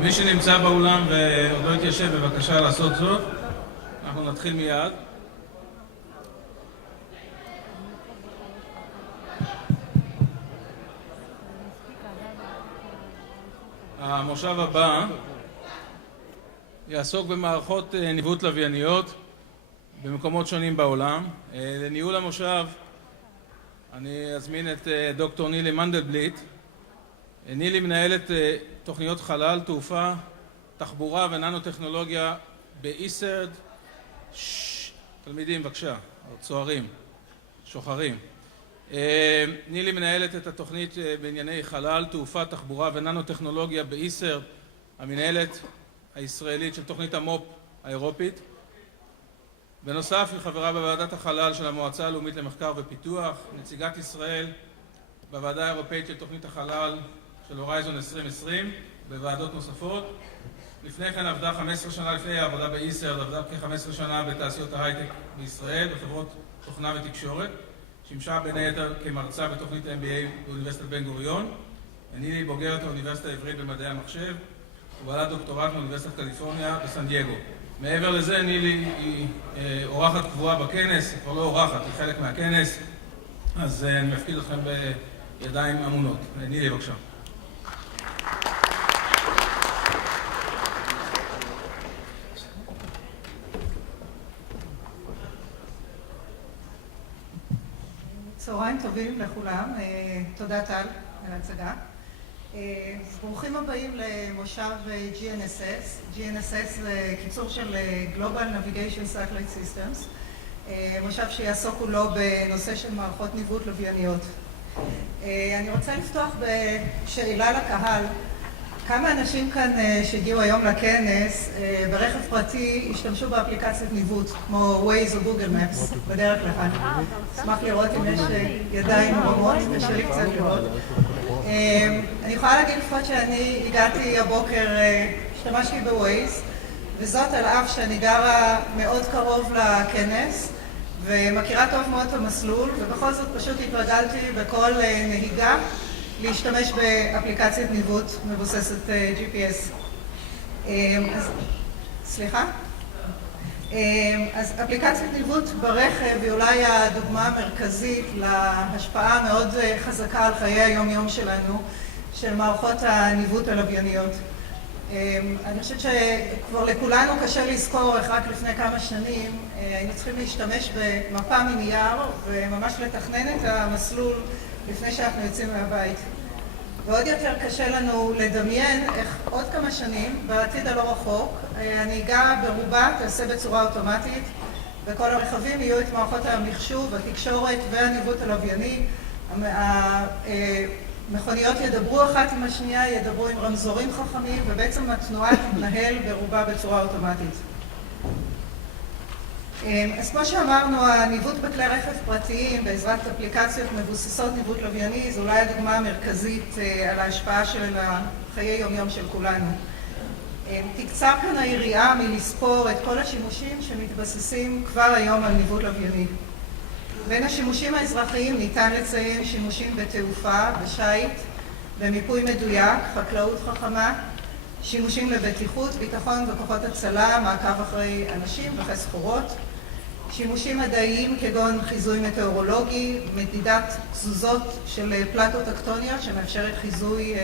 מי שנמצא באולם ועוד לא התיישב, בבקשה לעשות זאת. אנחנו נתחיל מיד. המושב הבא יעסוק במערכות ניווט לווייניות במקומות שונים בעולם. לניהול המושב אני אזמין את דוקטור נילי מנדלבליט. נילי מנהלת תוכניות חלל, תעופה, תחבורה וננו-טכנולוגיה באיסרד. תלמידים בבקשה, או צוערים, שוחרים. נילי מנהלת את התוכנית בענייני חלל, תעופה, תחבורה וננו-טכנולוגיה באיסרד, המנהלת הישראלית של תוכנית המו"פ האירופית. בנוסף היא חברה בוועדת החלל של המועצה הלאומית למחקר ופיתוח, נציגת ישראל בוועדה האירופית של תוכנית החלל של הורייזון 2020, בוועדות נוספות. לפני כן עבדה 15 שנה לפני העבודה באיסרד, עבדה כ-15 שנה בתעשיות ההייטק בישראל, בחברות תוכנה ותקשורת. שימשה בין היתר כמרצה בתוכנית MBA באוניברסיטת בן גוריון. נילי בוגרת האוניברסיטה העברית במדעי המחשב, ובעלת דוקטורט מאוניברסיטת קליפורניה בסן דייגו. מעבר לזה, נילי היא אורחת קבועה בכנס, כבר לא אורחת, היא חלק מהכנס, אז אני מפקיד אתכם בידיים אמונות. נילי, בבקשה. צהריים טובים לכולם, תודה טל על ההצגה. ברוכים הבאים למושב GNSS. GNSS זה קיצור של Global Navigation Satellite Systems, מושב שיעסוק כולו בנושא של מערכות ניווט לווייניות. אני רוצה לפתוח בשאלה לקהל. כמה אנשים כאן שהגיעו היום לכנס ברכב פרטי השתמשו באפליקציית ניווט כמו Waze או Google Maps בדרך לכאן? אשמח לראות אם יש ידיים רמות, קשה לי קצת לראות. אני יכולה להגיד לפחות שאני הגעתי הבוקר, השתמשתי בווייז, וזאת על אף שאני גרה מאוד קרוב לכנס ומכירה טוב מאוד את המסלול, ובכל זאת פשוט התרגלתי בכל נהיגה להשתמש באפליקציית ניווט מבוססת GPS. אז אפליקציית ניווט ברכב היא אולי הדוגמה המרכזית להשפעה מאוד חזקה על חיי היום-יום שלנו, של מערכות הניווט הלווייניות. אני חושבת שכבר לכולנו קשה לזכור איך רק לפני כמה שנים היינו צריכים להשתמש במפה מנייר וממש לתכנן את המסלול לפני שאנחנו יוצאים מהבית. ועוד יותר קשה לנו לדמיין איך עוד כמה שנים, בעתיד הלא רחוק, הנהיגה ברובה תעשה בצורה אוטומטית, וכל הרכבים יהיו את מערכות המחשוב, התקשורת והניווט הלווייני. המכוניות ידברו אחת עם השנייה, ידברו עם רמזורים חכמים, ובעצם התנועה תתנהל ברובה בצורה אוטומטית. אז כמו שאמרנו, הניווט בכלי רכב פרטיים בעזרת אפליקציות מבוססות ניווט לווייני זו אולי הדוגמה המרכזית על ההשפעה של חיי יום-יום של כולנו. תקצר כאן היריעה מלספור את כל השימושים שמתבססים כבר היום על ניווט לווייני. בין השימושים האזרחיים ניתן לציין שימושים בתעופה, בשייט, במיפוי מדויק, חקלאות חכמה, שימושים לבטיחות, ביטחון וכוחות הצלה, מעקב אחרי אנשים וסחורות, שימושים מדעיים כגון חיזוי מטאורולוגי, מדידת תזוזות של פלטות טקטוניות שמאפשרת חיזוי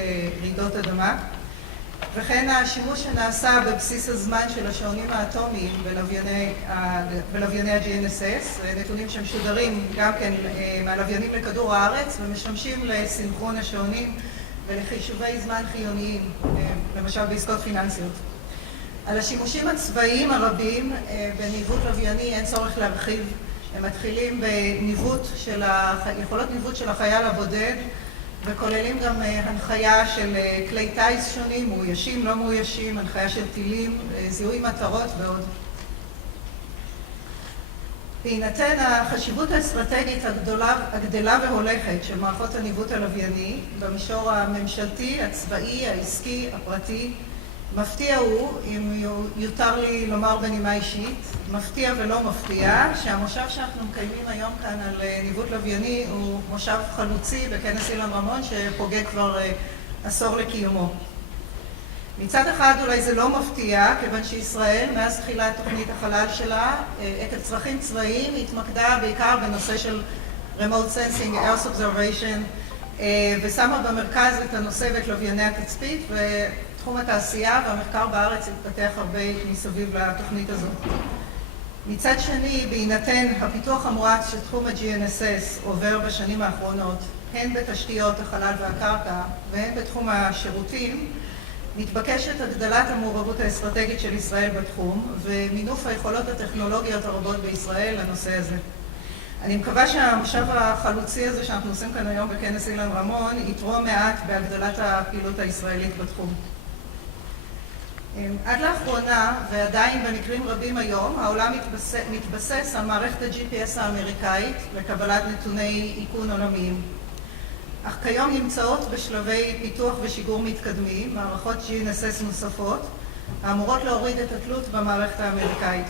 רעידות אדמה, וכן השימוש שנעשה בבסיס הזמן של השעונים האטומיים בלווייני ה-GNSS, נתונים שמשודרים גם כן מהלוויינים לכדור הארץ ומשמשים לסינכרון השעונים ולחישובי זמן חיוניים, למשל בעסקות פיננסיות. על השימושים הצבאיים הרבים בניווט לווייני אין צורך להרחיב. הם מתחילים יכולות ניווט של החייל הבודד, וכוללים גם הנחיה של כלי טייס שונים, מאוישים, לא מאוישים, הנחיה של טילים, זיהוי מטרות ועוד. בהינתן החשיבות האסטרטגית הגדלה והולכת של מערכות הניווט הלווייני, במישור הממשלתי, הצבאי, העסקי, הפרטי, מפתיע הוא, אם יותר לי לומר בנימה אישית, מפתיע ולא מפתיע, שהמושב שאנחנו מקיימים היום כאן על ניווט לווייני הוא מושב חלוצי בכנס אילן רמון שפוגג כבר עשור לקיומו. מצד אחד אולי זה לא מפתיע, כיוון שישראל, מאז תחילת תוכנית החלל שלה, עקב צרכים צבאיים, התמקדה בעיקר בנושא של Remote Sensing, Earth Observation, ושמה במרכז את הנושא ואת לווייני התצפית, ותחום התעשייה והמחקר בארץ התפתח הרבה מסביב לתוכנית הזאת. מצד שני, בהינתן הפיתוח המואץ של תחום ה-GNSS עובר בשנים האחרונות, הן בתשתיות החלל והקרקע והן בתחום השירותים, מתבקשת הגדלת המעורבות האסטרטגית של ישראל בתחום ומינוף היכולות הטכנולוגיות הרבות בישראל לנושא הזה. אני מקווה שהמושב החלוצי הזה שאנחנו עושים כאן היום בכנס אילן רמון יתרום מעט בהגדלת הפעילות הישראלית בתחום. עד לאחרונה, ועדיין במקרים רבים היום, העולם מתבסס על מערכת ה-GPS האמריקאית לקבלת נתוני איכון עולמיים. אך כיום נמצאות בשלבי פיתוח ושיגור מתקדמים, מערכות GNSS נוספות, האמורות להוריד את התלות במערכת האמריקאית.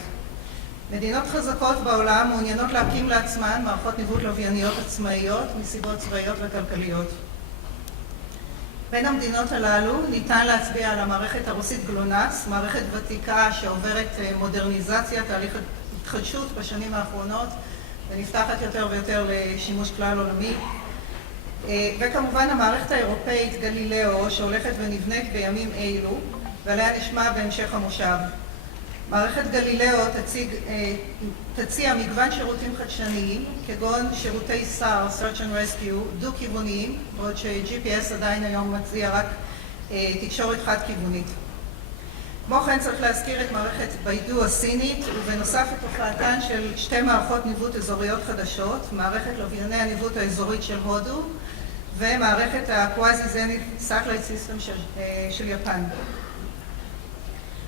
מדינות חזקות בעולם מעוניינות להקים לעצמן מערכות ניווט לווייניות עצמאיות מסיבות צבאיות וכלכליות. בין המדינות הללו ניתן להצביע על המערכת הרוסית גלונס, מערכת ותיקה שעוברת מודרניזציה, תהליך התחדשות בשנים האחרונות ונפתחת יותר ויותר לשימוש כלל עולמי. וכמובן המערכת האירופית גלילאו שהולכת ונבנית בימים אילו ועליה נשמע בהמשך המושב. מערכת גלילאו תציע מגוון שירותים חדשניים כגון שירותי SAR, Search and Rescue, דו-כיווניים, בעוד ש-GPS עדיין היום מציע רק תקשורת חד-כיוונית. כמו כן צריך להזכיר את מערכת ביידו הסינית ובנוסף את הופעתן של שתי מערכות ניווט אזוריות חדשות, מערכת לווייני הניווט האזורית של הודו ומערכת ה-Quasi-Zenith Satellite System של יפן.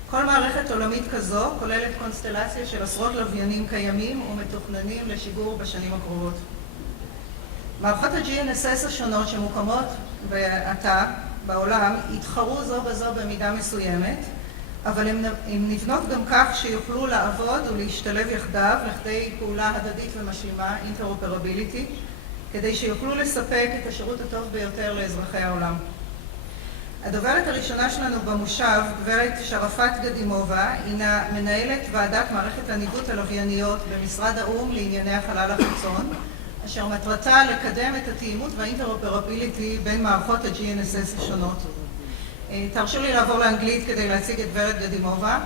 כל מערכת עולמית כזו כוללת קונסטלציה של עשרות לוויינים קיימים ומתוכננים לשיגור בשנים הקרובות. מערכות ה-GNSS השונות שמוקמות בעתה בעולם התחרו זו בזו במידה מסוימת, אבל הן נבנות גם כך שיוכלו לעבוד ולהשתלב יחדיו לכדי פעולה הדדית ומשלימה, אינטרופרביליטי, כדי שיוכלו לספק את השירות הטוב ביותר לאזרחי העולם. הדוברת הראשונה שלנו במושב, גברת שרפת גדימובה, הינה מנהלת ועדת מערכת הניווט הלווייניות במשרד האו"ם לענייני החלל החיצון, אשר מטרתה לקדם את התאימות והאינטרופרביליטי בין מערכות ה-GNSS השונות. תרשו לי לעבור לאנגלית כדי להציג את גברת גדימובה.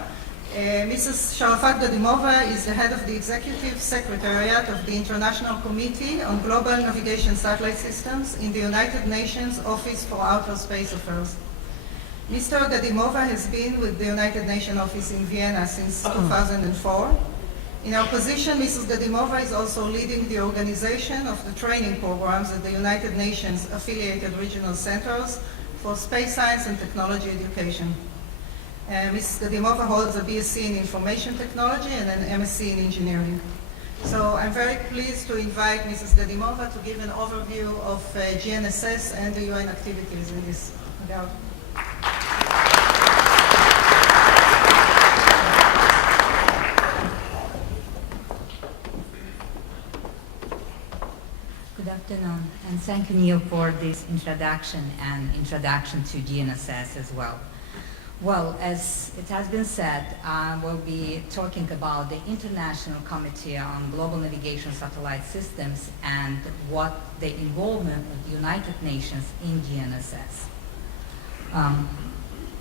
Mrs. Sharafat Gadimova is the head of the Executive Secretariat of the International Committee on Global Navigation Satellite Systems in the United Nations Office for Outer Space Affairs. Mr. Gadimova has been with the United Nations Office in Vienna since 2004. In our position, Mrs. Gadimova is also leading the organization of the training programs at the United Nations affiliated regional centers for space science and technology education. Mrs. Gadimova holds a BSc in Information Technology and an MSc in Engineering. So I'm very pleased to invite Mrs. Gadimova to give an overview of GNSS and the UN activities in this regard. Good afternoon, and thank you, Neil, for this introduction and introduction to GNSS as well. Well, as it has been said, I will be talking about the International Committee on Global Navigation Satellite Systems and what the involvement of the United Nations in GNSS.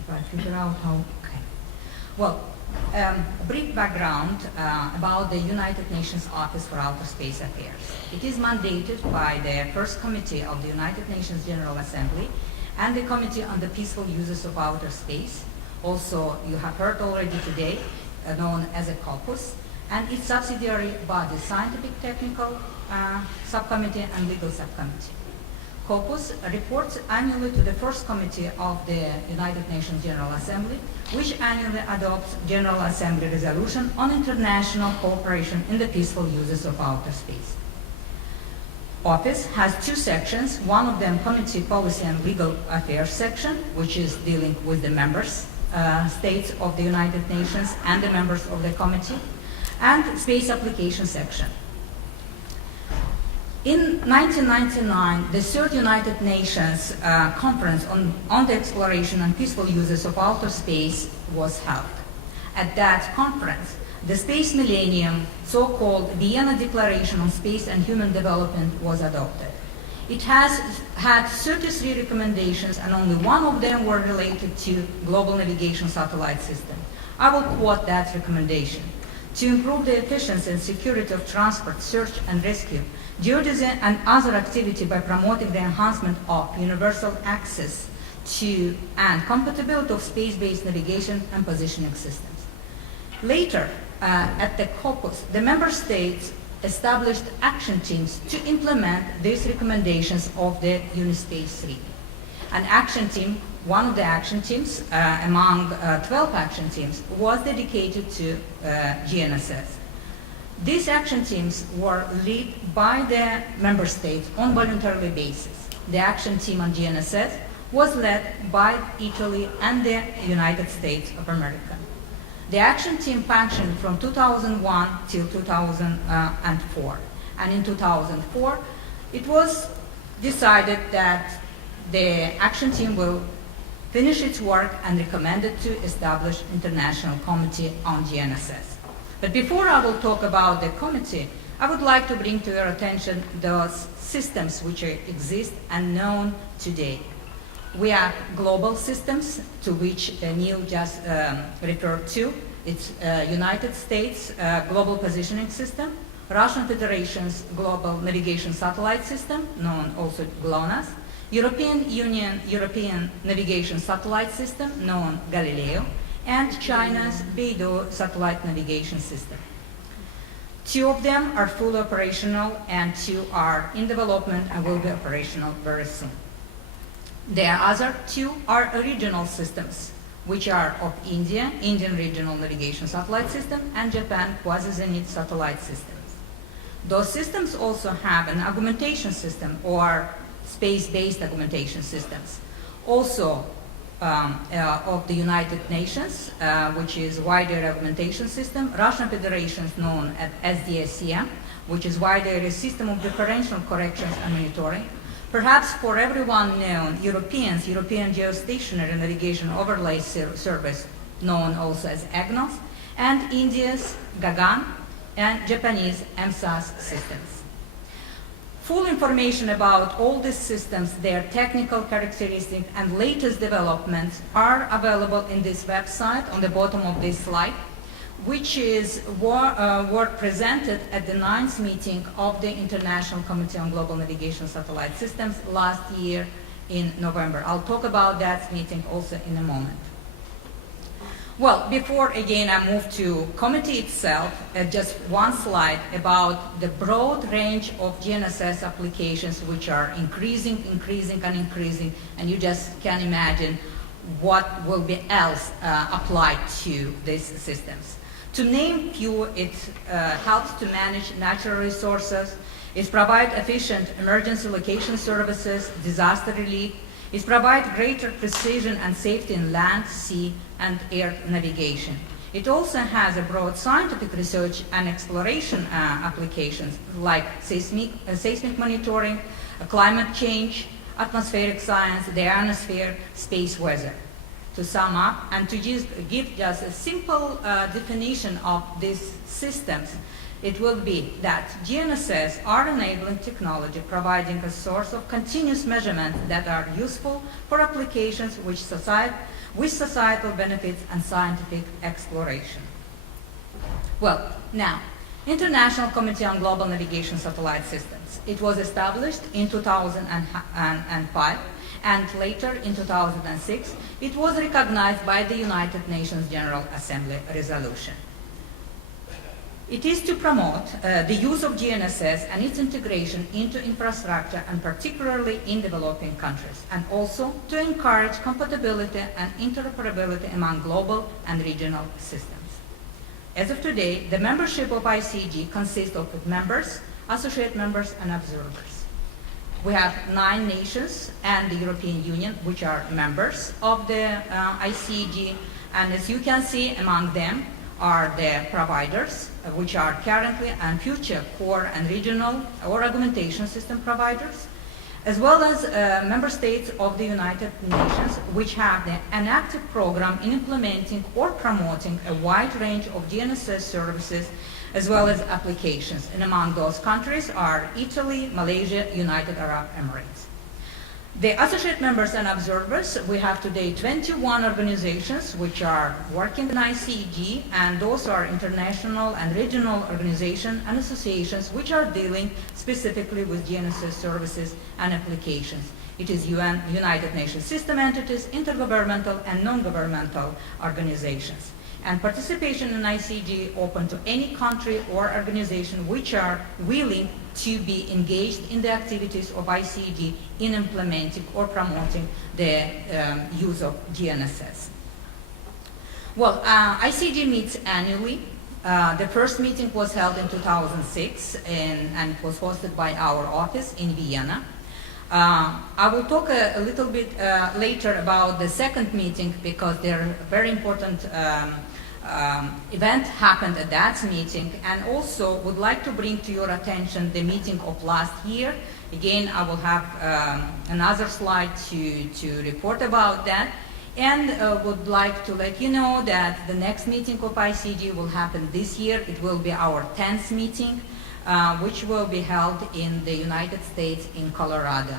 If I figure out how, okay. Well, a brief background about the United Nations Office for Outer Space Affairs. It is mandated by the First Committee of the United Nations General Assembly and the Committee on the Peaceful Uses of Outer Space, also you have heard already today, known as a COPUS, and its subsidiary bodies, Scientific Technical Subcommittee and Legal Subcommittee. COPUS reports annually to the First Committee of the United Nations General Assembly, which annually adopts General Assembly resolution on international cooperation in the peaceful uses of outer space. Office has two sections, one of them Committee Policy and Legal Affairs section, which is dealing with the members States of the United Nations and the members of the committee, and Space Application Section. In 1999, the Third United Nations Conference on the Exploration and Peaceful Uses of Outer Space was held. At that conference, the Space Millennium, so-called Vienna Declaration on Space and Human Development, was adopted. It has had 33 recommendations, and only one of them were related to global navigation satellite system. I will quote that recommendation. To improve the efficiency and security of transport, search and rescue, geodesy and other activity by promoting the enhancement of universal access to and compatibility of space-based navigation and positioning systems. Later, at the caucus, the member states established action teams to implement these recommendations of the Unispace Treaty. An action team, one of the action teams among 12 action teams, was dedicated to GNSS. These action teams were led by the member states on voluntary basis. The action team on GNSS was led by Italy and the United States of America. The action team functioned from 2001 till 2004. And in 2004, it was decided that the action team will finish its work and recommended to establish International Committee on GNSS. But before I will talk about the committee, I would like to bring to your attention those systems which exist and known today. We have global systems, to which Neil just referred to. It's United States Global Positioning System, Russian Federation's Global Navigation Satellite System, known also GLONASS, European Union European Navigation Satellite System, known Galileo, and China's Beidou Satellite Navigation System. Two of them are fully operational and two are in development and will be operational very soon. The other two are regional systems, which are of India, Indian Regional Navigation Satellite System, and Japan Quasi-Zenith Satellite Systems. Those systems also have an augmentation system or space-based augmentation systems. Also of the United Nations, which is Wide Area Augmentation System, Russian Federation is known as SDSCM, which is Wide Area System of Differential Corrections and Monitoring. Perhaps for everyone known, European Geostationary Navigation Overlay Service, known also as Egnis, and India's Gagan and Japanese MSAS systems. Full information about all these systems, their technical characteristics and latest developments are available in this website on the bottom of this slide, which were presented at the 9th meeting of the International Committee on Global Navigation Satellite Systems last year in November. I'll talk about that meeting also in a moment. Well, before again I move to committee itself, just one slide about the broad range of GNSS applications which are increasing, and you just can imagine what will be else applied to these systems. To name few, it helps to manage natural resources, it provides efficient emergency location services, disaster relief, it provides greater precision and safety in land, sea, and air navigation. It also has a broad scientific research and exploration applications like seismic monitoring, climate change, atmospheric science, the ionosphere, space weather. To sum up and to just give just a simple definition of these systems, it will be that GNSS are enabling technology providing a source of continuous measurement that are useful for applications with societal benefits and scientific exploration. Well, now, International Committee on Global Navigation Satellite Systems. It was established in 2005 and later in 2006 it was recognized by the United Nations General Assembly resolution. It is to promote the use of GNSS and its integration into infrastructure, and particularly in developing countries, and also to encourage compatibility and interoperability among global and regional systems. As of today, the membership of ICG consists of members, associate members, and observers. We have 9 nations and the European Union, which are members of the ICG, And as you can see, among them are the providers, which are currently and future core and regional or augmentation system providers, as well as member states of the United Nations, which have an active program in implementing or promoting a wide range of GNSS services as well as applications. And among those countries are Italy, Malaysia, United Arab Emirates. The associate members and observers, we have today 21 organizations which are working in ICG, and those are international and regional organizations and associations which are dealing specifically with GNSS services and applications. It is UN, United Nations system entities, intergovernmental and non-governmental organizations. And participation in ICG open to any country or organization which are willing to be engaged in the activities of ICG in implementing or promoting the use of GNSS. Well, ICG meets annually. The first meeting was held in 2006 and it was hosted by our office in Vienna. I will talk a little bit later about the second meeting because there are very important event happened at that meeting, and also would like to bring to your attention the meeting of last year. Again, I will have another slide to report about that, and would like to let you know that the next meeting of ICG will happen this year. It will be our 10th meeting, which will be held in the United States in Colorado.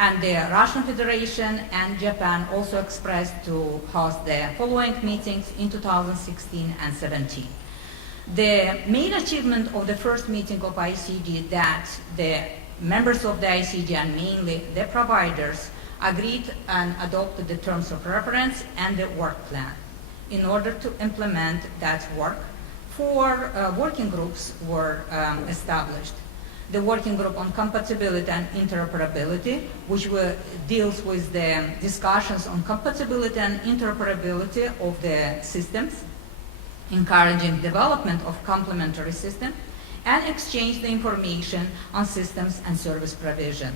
And the Russian Federation and Japan also expressed to host the following meetings in 2016 and 17. The main achievement of the first meeting of ICG that the members of the ICG and mainly the providers agreed and adopted the terms of reference and the work plan. In order to implement that work, 4 working groups were established. The working group on compatibility and interoperability, which deals with the discussions on compatibility and interoperability of the systems, encouraging development of complementary systems, and exchange the information on systems and service provision.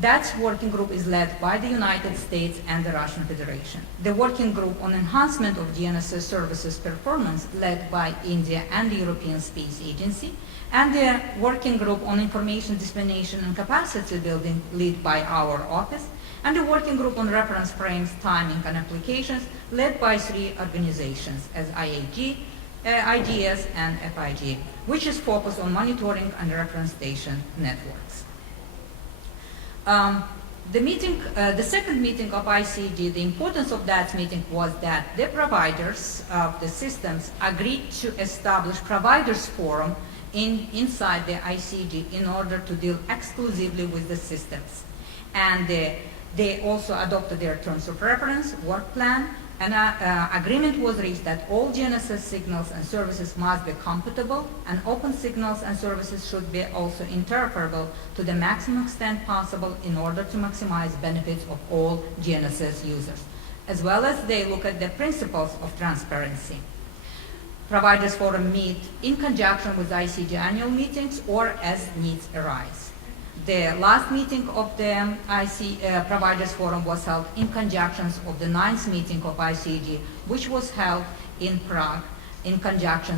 That working group is led by the United States and the Russian Federation. The working group on enhancement of GNSS services performance led by India and the European Space Agency, and the working group on information dissemination and capacity building led by our office, and the working group on reference frames, timing and applications led by 3 organizations as IAG, IGS and FIG, which is focused on monitoring and reference station networks. The second meeting of ICG, the importance of that meeting was that the providers of the systems agreed to establish providers forum inside the ICG in order to deal exclusively with the systems. And they also adopted their terms of reference, work plan, and agreement was reached that all GNSS signals and services must be compatible, and open signals and services should be also interoperable to the maximum extent possible in order to maximize benefits of all GNSS users, as well as they look at the principles of transparency. Providers Forum meet in conjunction with ICG annual meetings or as needs arise. The last meeting of the Providers Forum was held in conjunction of the 9th meeting of ICG, which was held in Prague in conjunction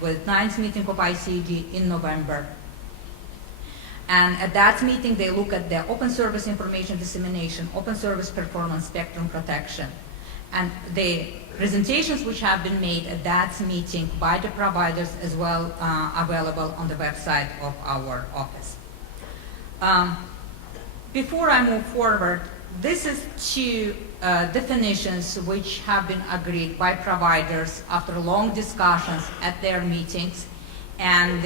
with 9th meeting of ICG in November. And at that meeting, they look at the open service information dissemination, open service performance, spectrum protection. And the presentations which have been made at that meeting by the providers as well available on the website of our office. Before I move forward, this is 2 definitions which have been agreed by providers after long discussions at their meetings, and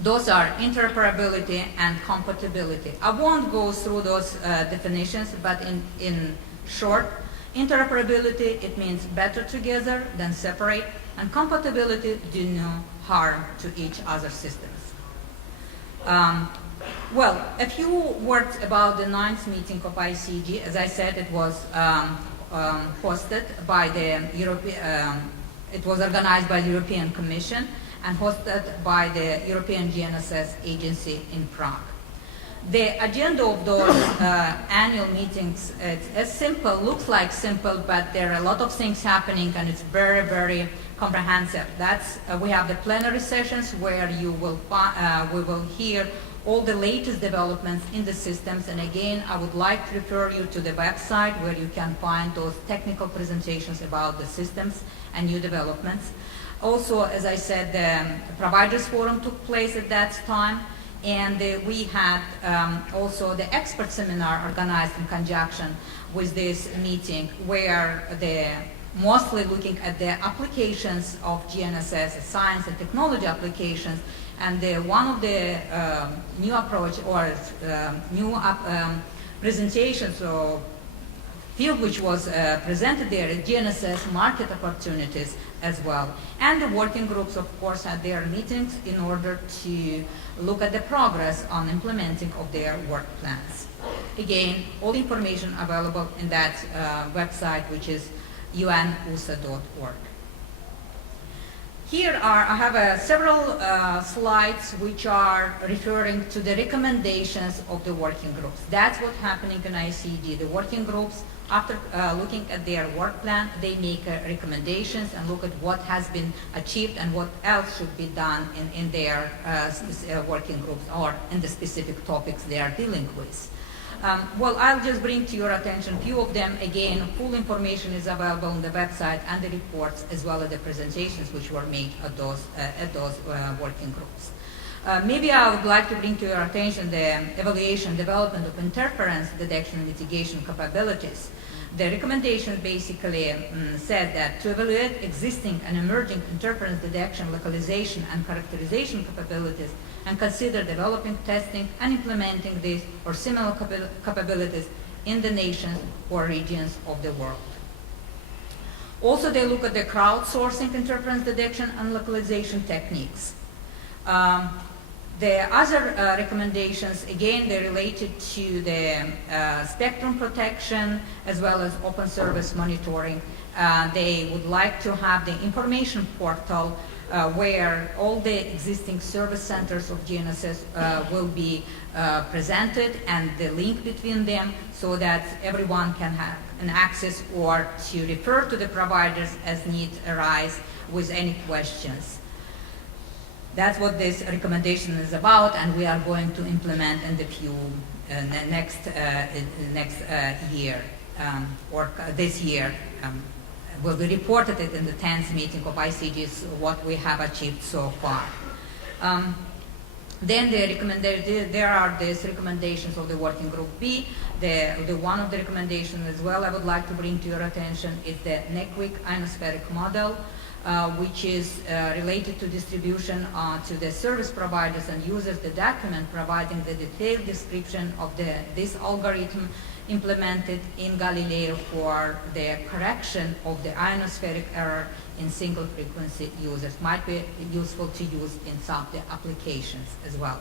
those are interoperability and compatibility. I won't go through those definitions, but in short, interoperability, it means better together than separate, and compatibility do no harm to each other's systems. Well, a few words about the 9th meeting of ICG. As I said, it was hosted by the it was organized by the European Commission and hosted by the European GNSS Agency in Prague. The agenda of those annual meetings, it's simple, looks like simple, but there are a lot of things happening, and it's very, very comprehensive. We have the plenary sessions where we will hear all the latest developments in the systems. And again, I would like to refer you to the website where you can find those technical presentations about the systems and new developments. Also, as I said, the Providers Forum took place at that time. And we had also the expert seminar organized in conjunction with this meeting, where mostly looking at the applications of GNSS, science and technology applications. And one of the new approach or new presentations or field which was presented there is GNSS market opportunities as well. And the working groups, of course, had their meetings in order to look at the progress on implementing of their work plans. Again, all information available in that website, which is unusa.org. Here I have several slides which are referring to the recommendations of the working groups. That's what's happening in ICD. The working groups, after looking at their work plan, they make recommendations and look at what has been achieved and what else should be done in their working groups or in the specific topics they are dealing with. Well, I'll just bring to your attention a few of them. Again, full information is available on the website and the reports, as well as the presentations which were made at those working groups. Maybe I would like to bring to your attention the evaluation development of interference detection and mitigation capabilities. The recommendation basically said that to evaluate existing and emerging interference detection, localization, and characterization capabilities, and consider developing, testing, and implementing these or similar capabilities in the nations or regions of the world. Also, they look at the crowdsourcing interference detection and localization techniques. The other recommendations, again, they're related to the spectrum protection as well as open service monitoring. They would like to have the information portal where all the existing service centers of GNSS will be presented, and the link between them, so that everyone can have an access or to refer to the providers as needs arise with any questions. That's what this recommendation is about, and we are going to implement in the next year or this year. Will be reported it in the 10th meeting of ICGs what we have achieved so far. Then there are these recommendations of the working group B. The one of the recommendations as well I would like to bring to your attention is the NECWIC ionospheric model, which is related to distribution to the service providers and users, the document providing the detailed description of this algorithm implemented in Galileo for the correction of the ionospheric error in single frequency users. Might be useful to use in some of the applications as well.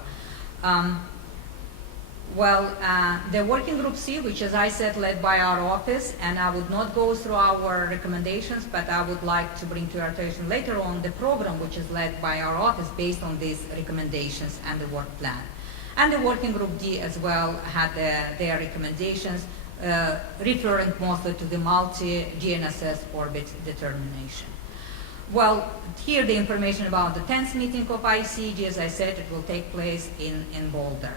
The working group C, which, as I said, led by our office, and I would not go through our recommendations, but I would like to bring to your attention later on the program which is led by our office based on these recommendations and the work plan. And the working group D as well had their recommendations referring mostly to the multi-GNSS orbit determination. Well, here the information about the 10th meeting of ICG, as I said, it will take place in Boulder.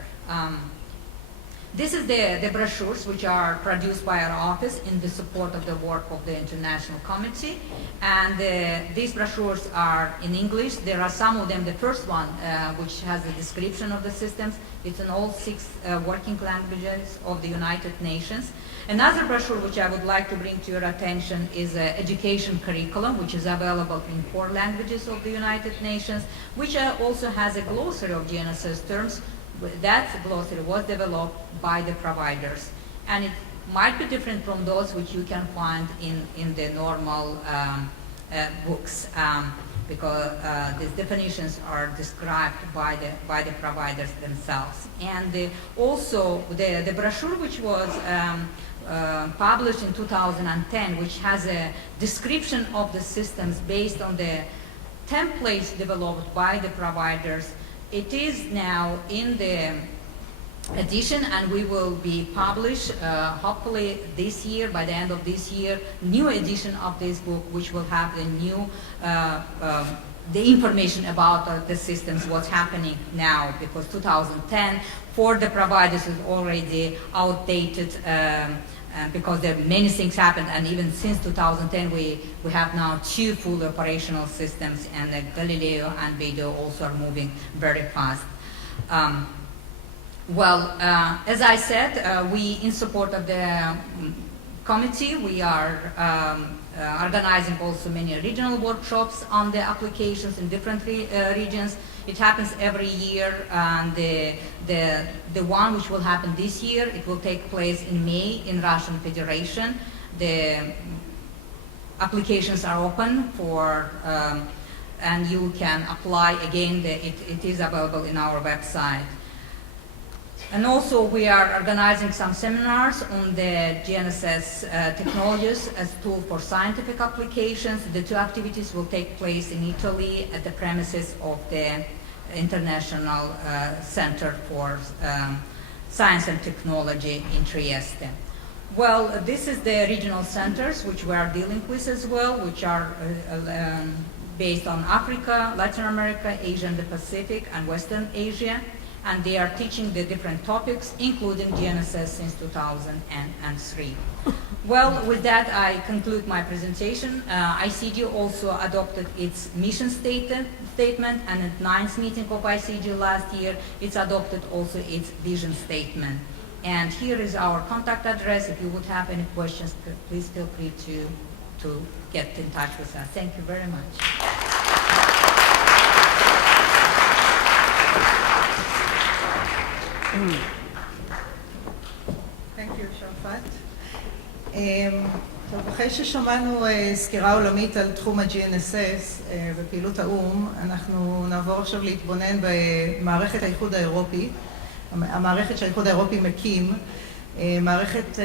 This is the brochures which are produced by our office in the support of the work of the International Committee. And these brochures are in English. There are some of them, the first one, which has a description of the systems. It's in all 6 working languages of the United Nations. Another brochure which I would like to bring to your attention is education curriculum, which is available in 4 languages of the United Nations, which also has a glossary of GNSS terms. That glossary was developed by the providers, and it might be different from those which you can find in the normal books, because these definitions are described by the providers themselves. And also the brochure which was published in 2010, which has a description of the systems based on the templates developed by the providers. It is now in the edition, and we will be published hopefully this year, by the end of this year, new edition of this book, which will have the new the information about the systems, what's happening now, because 2010 for the providers is already outdated because there many things happened, and even since 2010 we have now 2 full operational systems, and Galileo and Beidou also are moving very fast. As I said, we, in support of the committee, we are organizing also many regional workshops on the applications in different regions. It happens every year, and the one which will happen this year, it will take place in May in Russian Federation. The applications are open for, and you can apply again. It is available in our website. And also we are organizing some seminars on the GNSS technologies as tool for scientific applications. The 2 activities will take place in Italy at the premises of the International Center for Science and Technology in Trieste. Well, this is the regional centers which we are dealing with as well, which are based on Africa, Latin America, Asia and the Pacific, and Western Asia. And they are teaching the different topics, including GNSS since 2003. Well, with that, I conclude my presentation. ICG also adopted its mission statement, and at 9th meeting of ICG last year, it's adopted also its vision statement. And here is our contact address. If you would have any questions, please feel free to get in touch with us. Thank you very much. Thank you, שרפת. טוב, אחרי ששמענו סקירה עולמית על תחום ה-GNSS ופעילות האום, אנחנו נעבור עכשיו להתבונן במערכת האיחוד האירופי, המערכת שהאיחוד האירופי מקים, מערכת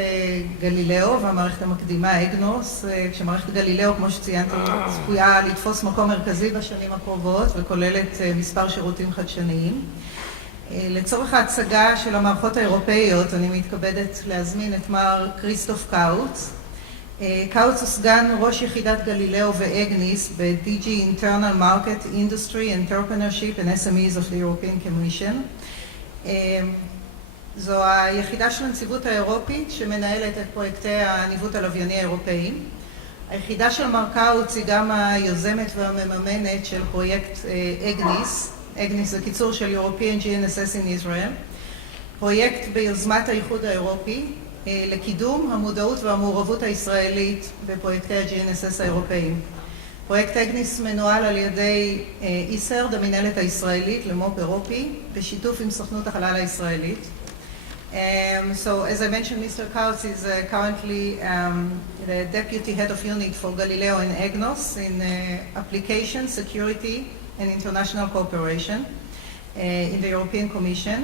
גלילאו והמערכת המקדימה אגנוס, כשמערכת גלילאו, כמו שציינתי, צפויה לתפוס מקום מרכזי בשנים הקרובות וכוללת מספר שירותים חדשניים. לצורך ההצגה של המערכות האירופאיות, אני מתכבדת להזמין את מר כריסטוף קאוץ. קאוץ הוא סגן ראש יחידת גלילאו ואגניס ב-DG Internal Market, Industry, Entrepreneurship and SMEs of the European Commission. זו היחידה של הנציבות האירופית שמנהלת את פרויקטי הניווט הלווייני האירופאיים. היחידה של מר קאוץ היא גם היוזמת והמממנת של פרויקט אגניס. Egnis זה קיצור של European GNSS in Israel, פרויקט ביוזמת האיחוד האירופי לקידום המודעות והמעורבות הישראלית בפרויקטי ה-GNSS האירופאיים. פרויקט אגניס מנוהל על ידי איסרד, המנהלת הישראלית למו"פ אירופי, בשיתוף עם סוכנות החלל הישראלית. So, as I mentioned, Mr. Kautz is currently the Deputy Head of Unit for Galileo and Egnos in Application, Security and International Cooperation in the European Commission.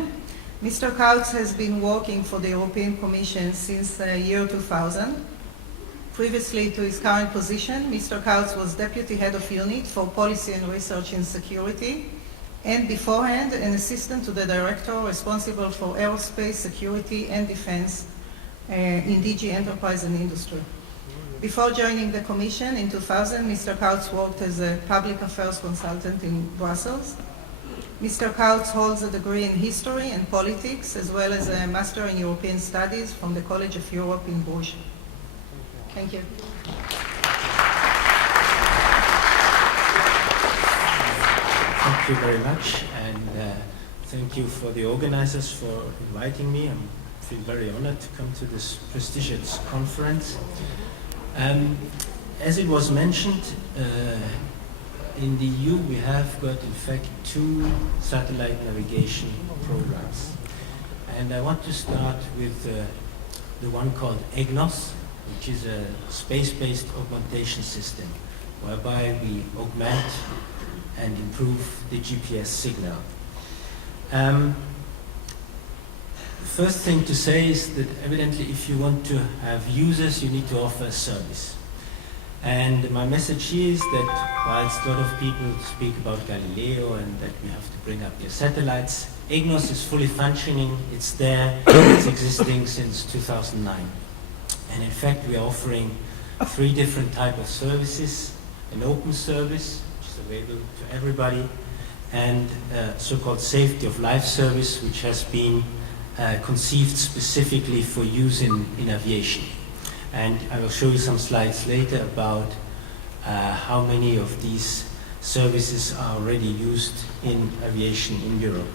Mr. Kautz has been working for the European Commission since the year 2000. Previously to his current position, Mr. Kautz was Deputy Head of Unit for Policy and Research in Security, and beforehand an assistant to the Director responsible for Aerospace, Security and Defense in DG Enterprise and Industry. Before joining the Commission in 2000, Mr. Kautz worked as a public affairs consultant in Brussels. Mr. Kautz holds a degree in history and politics, as well as a master in European studies from the College of Europe in Bruges. Thank you. Thank you very much, and thank you for the organizers for inviting me. I feel very honored to come to this prestigious conference. As it was mentioned, in the EU we have got in fact 2 satellite navigation programs. And I want to start with the one called Egnos, which is a space-based augmentation system, whereby we augment and improve the GPS signal. First thing to say is that evidently if you want to have users, you need to offer a service. And my message here is that whilst a lot of people speak about Galileo and that we have to bring up their satellites, Egnis is fully functioning, it's there, it's existing since 2009. And in fact, we are offering 3 different types of services: an open service, which is available to everybody, and so-called safety of life service, which has been conceived specifically for use in aviation. And I will show you some slides later about how many of these services are already used in aviation in Europe.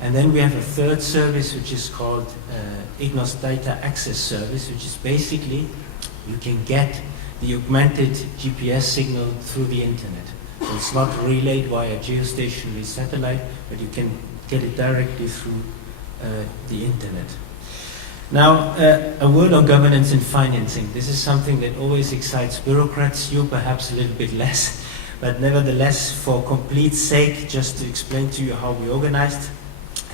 And then we have a third service, which is called Egnis Data Access Service, which is basically you can get the augmented GPS signal through the internet. So it's not relayed via geostationary satellite, but you can get it directly through the internet. Now, a word on governance and financing. This is something that always excites bureaucrats, you perhaps a little bit less, but nevertheless, for complete sake, just to explain to you how we organized.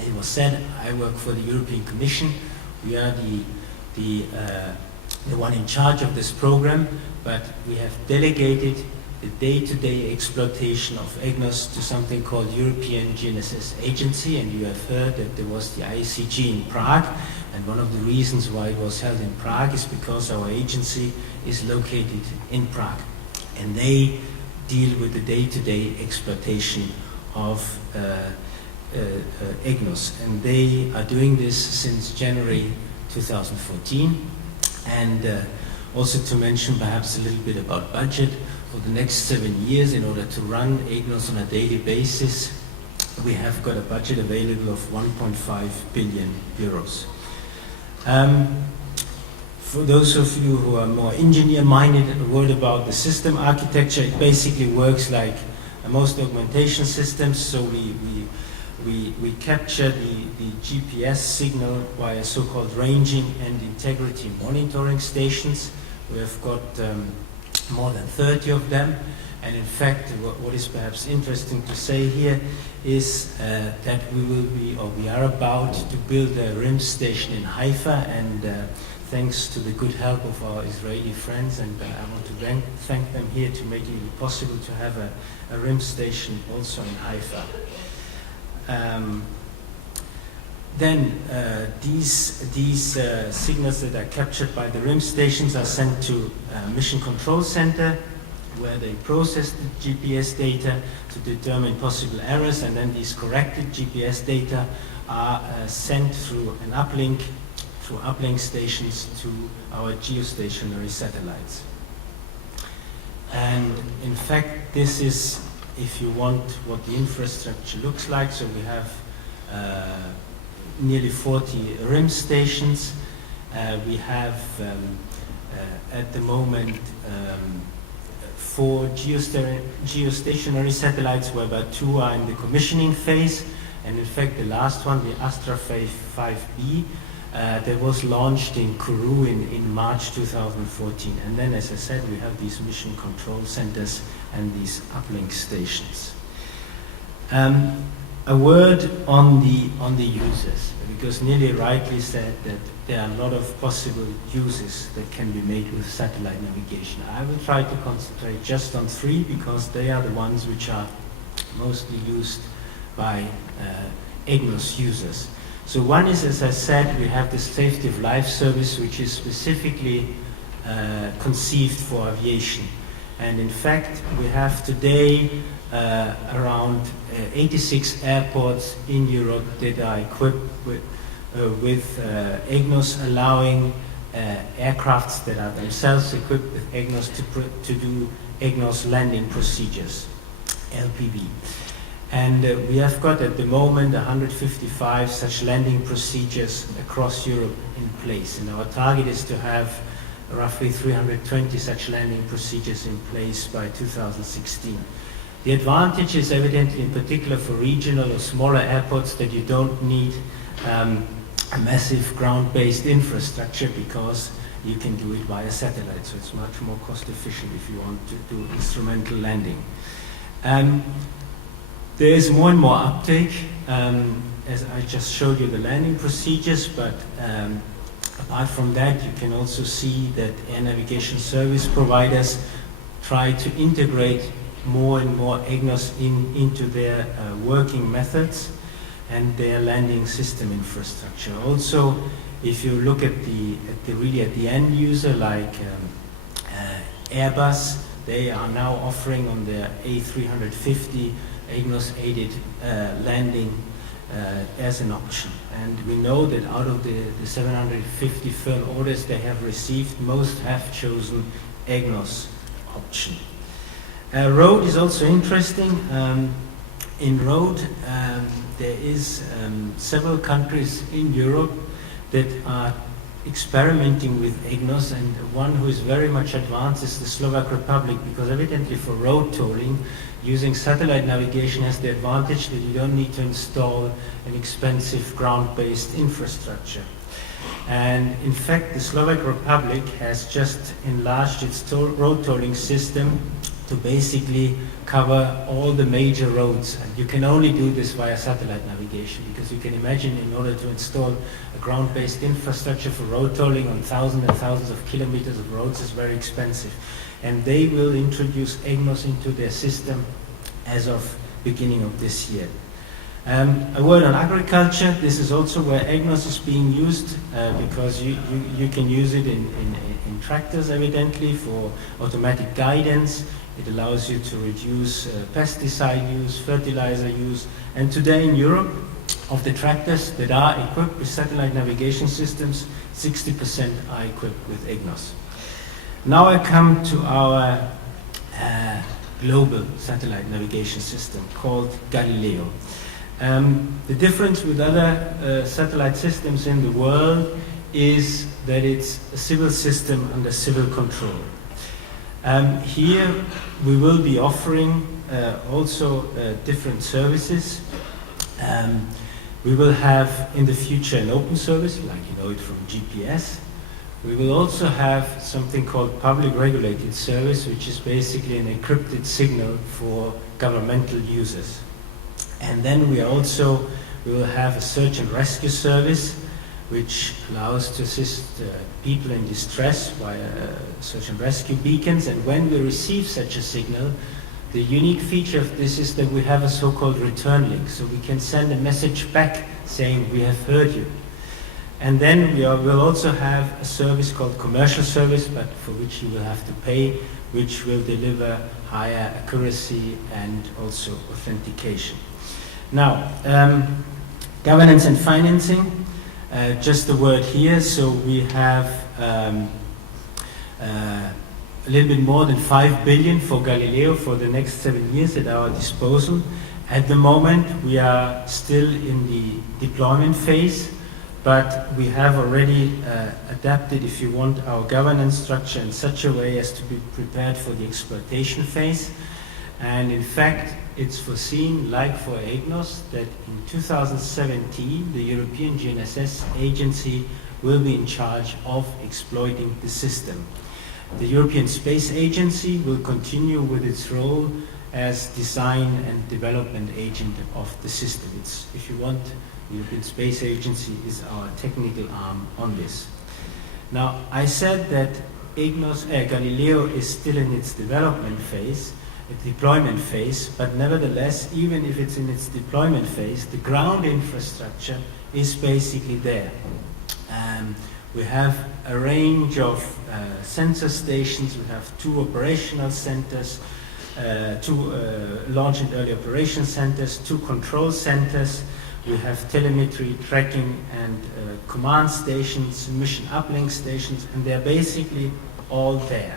It was said, I work for the European Commission. We are the one in charge of this program, but we have delegated the day-to-day exploitation of Egnis to something called European GNSS Agency, and you have heard that there was the ICG in Prague, and one of the reasons why it was held in Prague is because our agency is located in Prague, and they deal with the day-to-day exploitation of Egnis, and they are doing this since January 2014. And also to mention perhaps a little bit about budget. For the next 7 years, in order to run Egnis on a daily basis, we have got a budget available of 1.5 billion euros. For those of you who are more engineer-minded, a word about the system architecture. It basically works like most augmentation systems. So we capture the GPS signal via so-called ranging and integrity monitoring stations. We have got more than 30 of them. And in fact, what is perhaps interesting to say here is that we are about to build a RIM station in Haifa, and thanks to the good help of our Israeli friends, and I want to thank them here to make it possible to have a RIM station also in Haifa. Then these signals that are captured by the RIM stations are sent to a mission control center, where they process the GPS data to determine possible errors, and then these corrected GPS data are sent through an uplink, through uplink stations to our geostationary satellites. And in fact, this is, if you want, what the infrastructure looks like. So we have nearly 40 RIM stations. We have at the moment 4 geostationary satellites, where about 2 are in the commissioning phase. And in fact, the last one, the Astra 5B, that was launched in Kourou in March 2014. And then, as I said, we have these mission control centers and these uplink stations. A word on the users, because Nearly rightly said that there are a lot of possible uses that can be made with satellite navigation. I will try to concentrate just on 3, because they are the ones which are mostly used by Egnis users. So one is, as I said, we have the safety of life service, which is specifically conceived for aviation. And in fact, we have today around 86 airports in Europe that are equipped with Egnis, allowing aircrafts that are themselves equipped with Egnis to do Egnis landing procedures, LPB. And we have got at the moment 155 such landing procedures across Europe in place. And our target is to have roughly 320 such landing procedures in place by 2016. The advantage is evidently in particular for regional or smaller airports that you don't need a massive ground-based infrastructure, because you can do it via satellite. So it's much more cost efficient if you want to do instrumental landing. There is more and more uptake, as I just showed you the landing procedures, but apart from that, you can also see that air navigation service providers try to integrate more and more Egnis into their working methods and their landing system infrastructure. Also, if you look at the end user, like Airbus, they are now offering on their A350 Egnis-aided landing as an option. And we know that out of the 750 firm orders they have received, most have chosen Egnis option. Road is also interesting. In road, there is several countries in Europe that are experimenting with Egnis, and one who is very much advanced is the Slovak Republic, because evidently for road tolling, using satellite navigation has the advantage that you don't need to install an expensive ground-based infrastructure. And in fact, the Slovak Republic has just enlarged its road tolling system to basically cover all the major roads. And you can only do this via satellite navigation, because you can imagine, in order to install a ground-based infrastructure for road tolling on thousands and thousands of kilometers of roads is very expensive. And they will introduce Egnis into their system as of beginning of this year. A word on agriculture. This is also where Egnis is being used, because you can use it in tractors, evidently, for automatic guidance. It allows you to reduce pesticide use, fertilizer use. And today in Europe, of the tractors that are equipped with satellite navigation systems, 60% are equipped with Egnis. Now I come to our global satellite navigation system called Galileo. The difference with other satellite systems in the world is that it's a civil system under civil control. Here we will be offering also different services. We will have in the future an open service, like you know it from GPS. We will also have something called public regulated service, which is basically an encrypted signal for governmental users. And then we will have a search and rescue service, which allows to assist people in distress via search and rescue beacons. And when we receive such a signal, the unique feature of this is that we have a so-called return link. So we can send a message back saying, we have heard you. And then we'll also have a service called commercial service, but for which you will have to pay, which will deliver higher accuracy and also authentication. Now, governance and financing. Just a word here. So we have a little bit more than 5 billion for Galileo for the next 7 years at our disposal. At the moment, we are still in the deployment phase, but we have already adapted, if you want, our governance structure in such a way as to be prepared for the exploitation phase. And in fact, it's foreseen, like for Egnis, that in 2017, the European GNSS agency will be in charge of exploiting the system. The European Space Agency will continue with its role as design and development agent of the system. It's, if you want, the European Space Agency is our technical arm on this. Now, I said that Galileo is still in its development phase, deployment phase, but nevertheless, even if it's in its deployment phase, the ground infrastructure is basically there. We have a range of sensor stations. We have 2 operational centers, 2 launch and early operation centers, 2 control centers. We have telemetry, tracking, and command stations, mission uplink stations, and they're basically all there.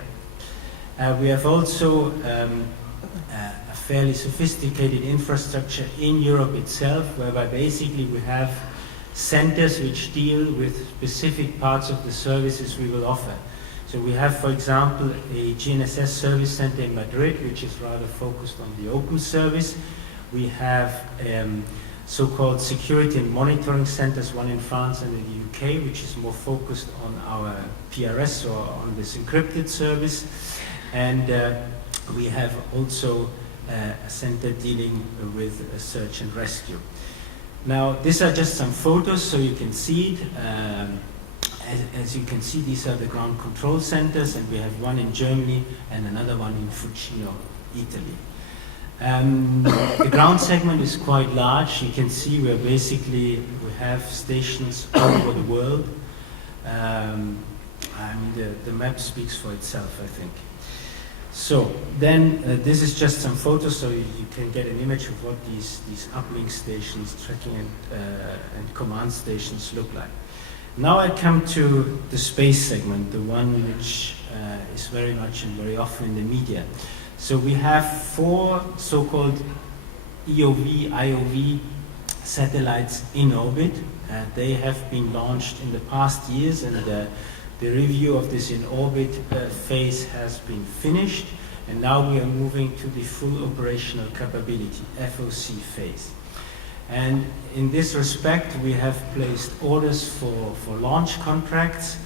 We have also a fairly sophisticated infrastructure in Europe itself, whereby basically we have centers which deal with specific parts of the services we will offer. So we have, for example, a GNSS service center in Madrid, which is rather focused on the open service. We have so-called security and monitoring centers, one in France and in the UK, which is more focused on our PRS or on this encrypted service. And we have also a center dealing with search and rescue. Now, these are just some photos, so you can see it. as you can see, these are the ground control centers, and we have one in Germany and another one in Fucino, Italy. The ground segment is quite large. You can see we have stations all over the world. The map speaks for itself, I think. So then this is just some photos, so you can get an image of what these uplink stations, tracking and command stations look like. Now I come to the space segment, the one which is very much and very often in the media. So we have 4 so-called EOV, IOV satellites in orbit. They have been launched in the past years, and the review of this in orbit phase has been finished, and now we are moving to the full operational capability, FOC phase. And in this respect, we have placed orders for launch contracts.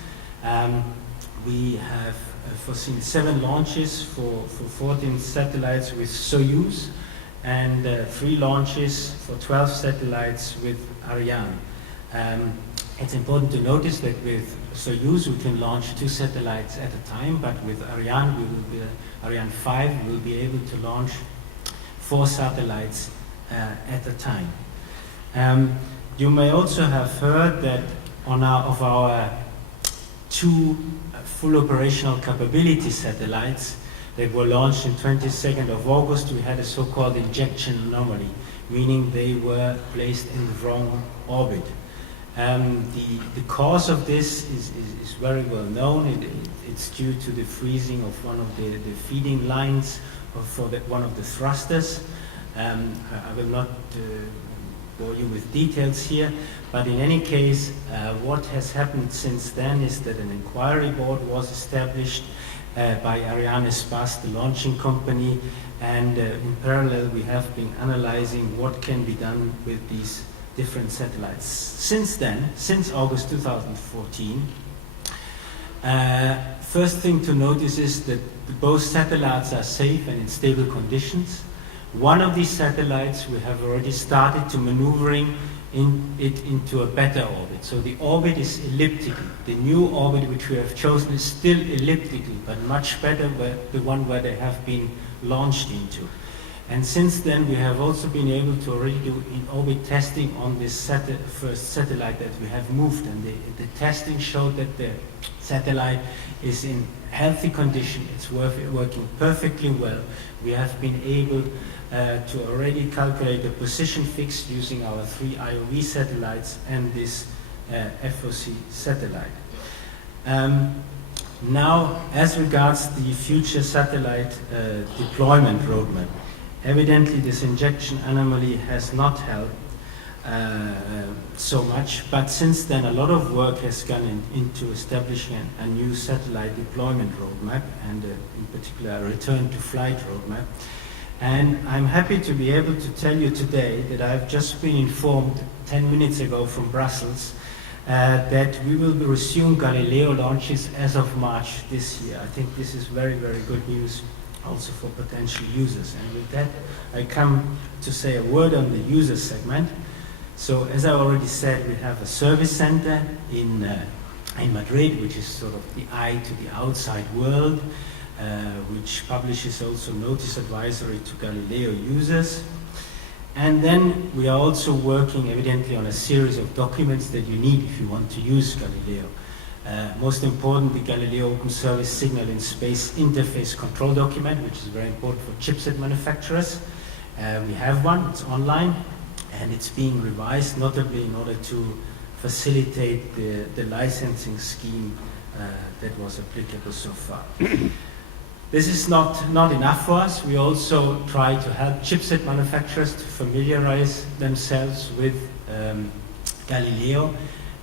We have foreseen 7 launches for 14 satellites with Soyuz, and 3 launches for 12 satellites with Ariane. It's important to notice that with Soyuz we can launch 2 satellites at a time, but with Ariane, Ariane 5, we'll be able to launch 4 satellites at a time. You may also have heard that of our 2 full operational capability satellites that were launched on 22nd of August, we had a so-called injection anomaly, meaning they were placed in the wrong orbit. The cause of this is very well known. It's due to the freezing of one of the feeding lines for one of the thrusters. I will not bore you with details here, but in any case, what has happened since then is that an inquiry board was established by Arianespace, the launching company, and in parallel we have been analyzing what can be done with these different satellites. Since then, since August 2014, first thing to notice is that both satellites are safe and in stable conditions. One of these satellites we have already started to maneuvering into a better orbit. So the orbit is elliptical. The new orbit which we have chosen is still elliptical, but much better than the one where they have been launched into. And since then we have also been able to already do in-orbit testing on this first satellite that we have moved, and the testing showed that the satellite is in healthy condition. It's working perfectly well. We have been able to already calculate the position fixed using our 3 IOV satellites and this FOC satellite. Now, as regards the future satellite deployment roadmap, evidently this injection anomaly has not helped so much, but since then a lot of work has gone into establishing a new satellite deployment roadmap, and in particular a return to flight roadmap. And I'm happy to be able to tell you today that I've just been informed 10 minutes ago from Brussels that we will resume Galileo launches as of March this year. I think this is very, very good news also for potential users. And with that, I come to say a word on the user segment. So as I already said, we have a service center in Madrid, which is sort of the eye to the outside world, which publishes also notice advisory to Galileo users. And then we are also working evidently on a series of documents that you need if you want to use Galileo. Most important, the Galileo Open Service Signal in Space Interface Control document, which is very important for chipset manufacturers. We have one, it's online, and it's being revised, notably in order to facilitate the licensing scheme that was applicable so far. This is not enough for us. We also try to help chipset manufacturers to familiarize themselves with Galileo,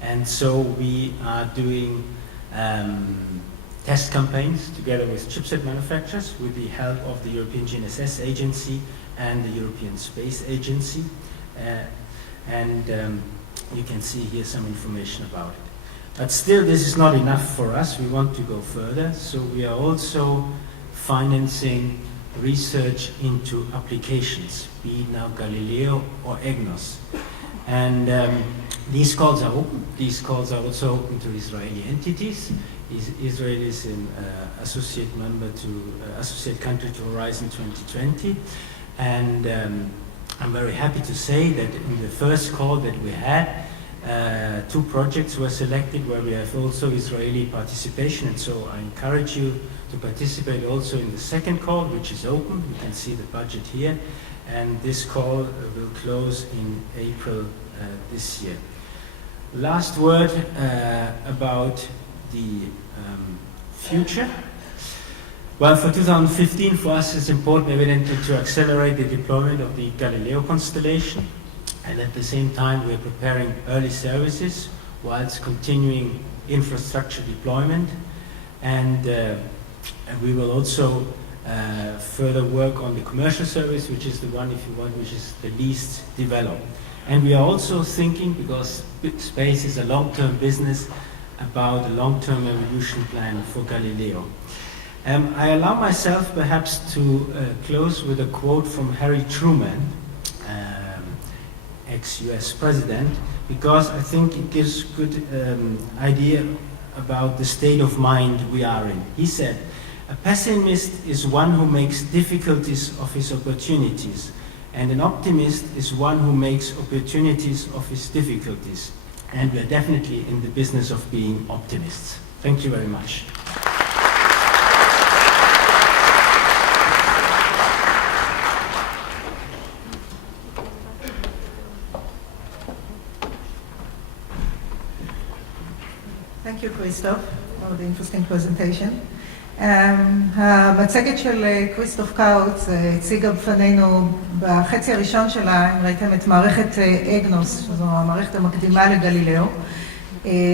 and so we are doing test campaigns together with chipset manufacturers with the help of the European GNSS Agency and the European Space Agency, and you can see here some information about it. But still, this is not enough for us. We want to go further, so we are also financing research into applications, be it now Galileo or Egnis. And these calls are open. These calls are also open to Israeli entities. Israel is an associate member to associate country to Horizon 2020, and I'm very happy to say that in the first call that we had, 2 projects were selected where we have also Israeli participation, and so I encourage you to participate also in the second call, which is open. You can see the budget here, and this call will close in April this year. Last word about the future. Well, for 2015, for us it's important evidently to accelerate the deployment of the Galileo constellation, and at the same time we're preparing early services whilst continuing infrastructure deployment, and we will also further work on the commercial service, which is the one, if you want, which is the least developed. And we are also thinking, because space is a long-term business, about a long-term evolution plan for Galileo. I allow myself perhaps to close with a quote from Harry Truman, ex-US president, because I think it gives good idea about the state of mind we are in. He said, "A pessimist is one who makes difficulties of his opportunities, and an optimist is one who makes opportunities of his difficulties." And we're definitely in the business of being optimists. Thank you very much. Thank you, Christoph, for the interesting presentation. המצגת של כריסטוף קאוץ הציגה בפנינו בחצי הראשון שלה, אם ראיתם, את מערכת אגנוס, שזו המערכת המקדימה לגלילאו.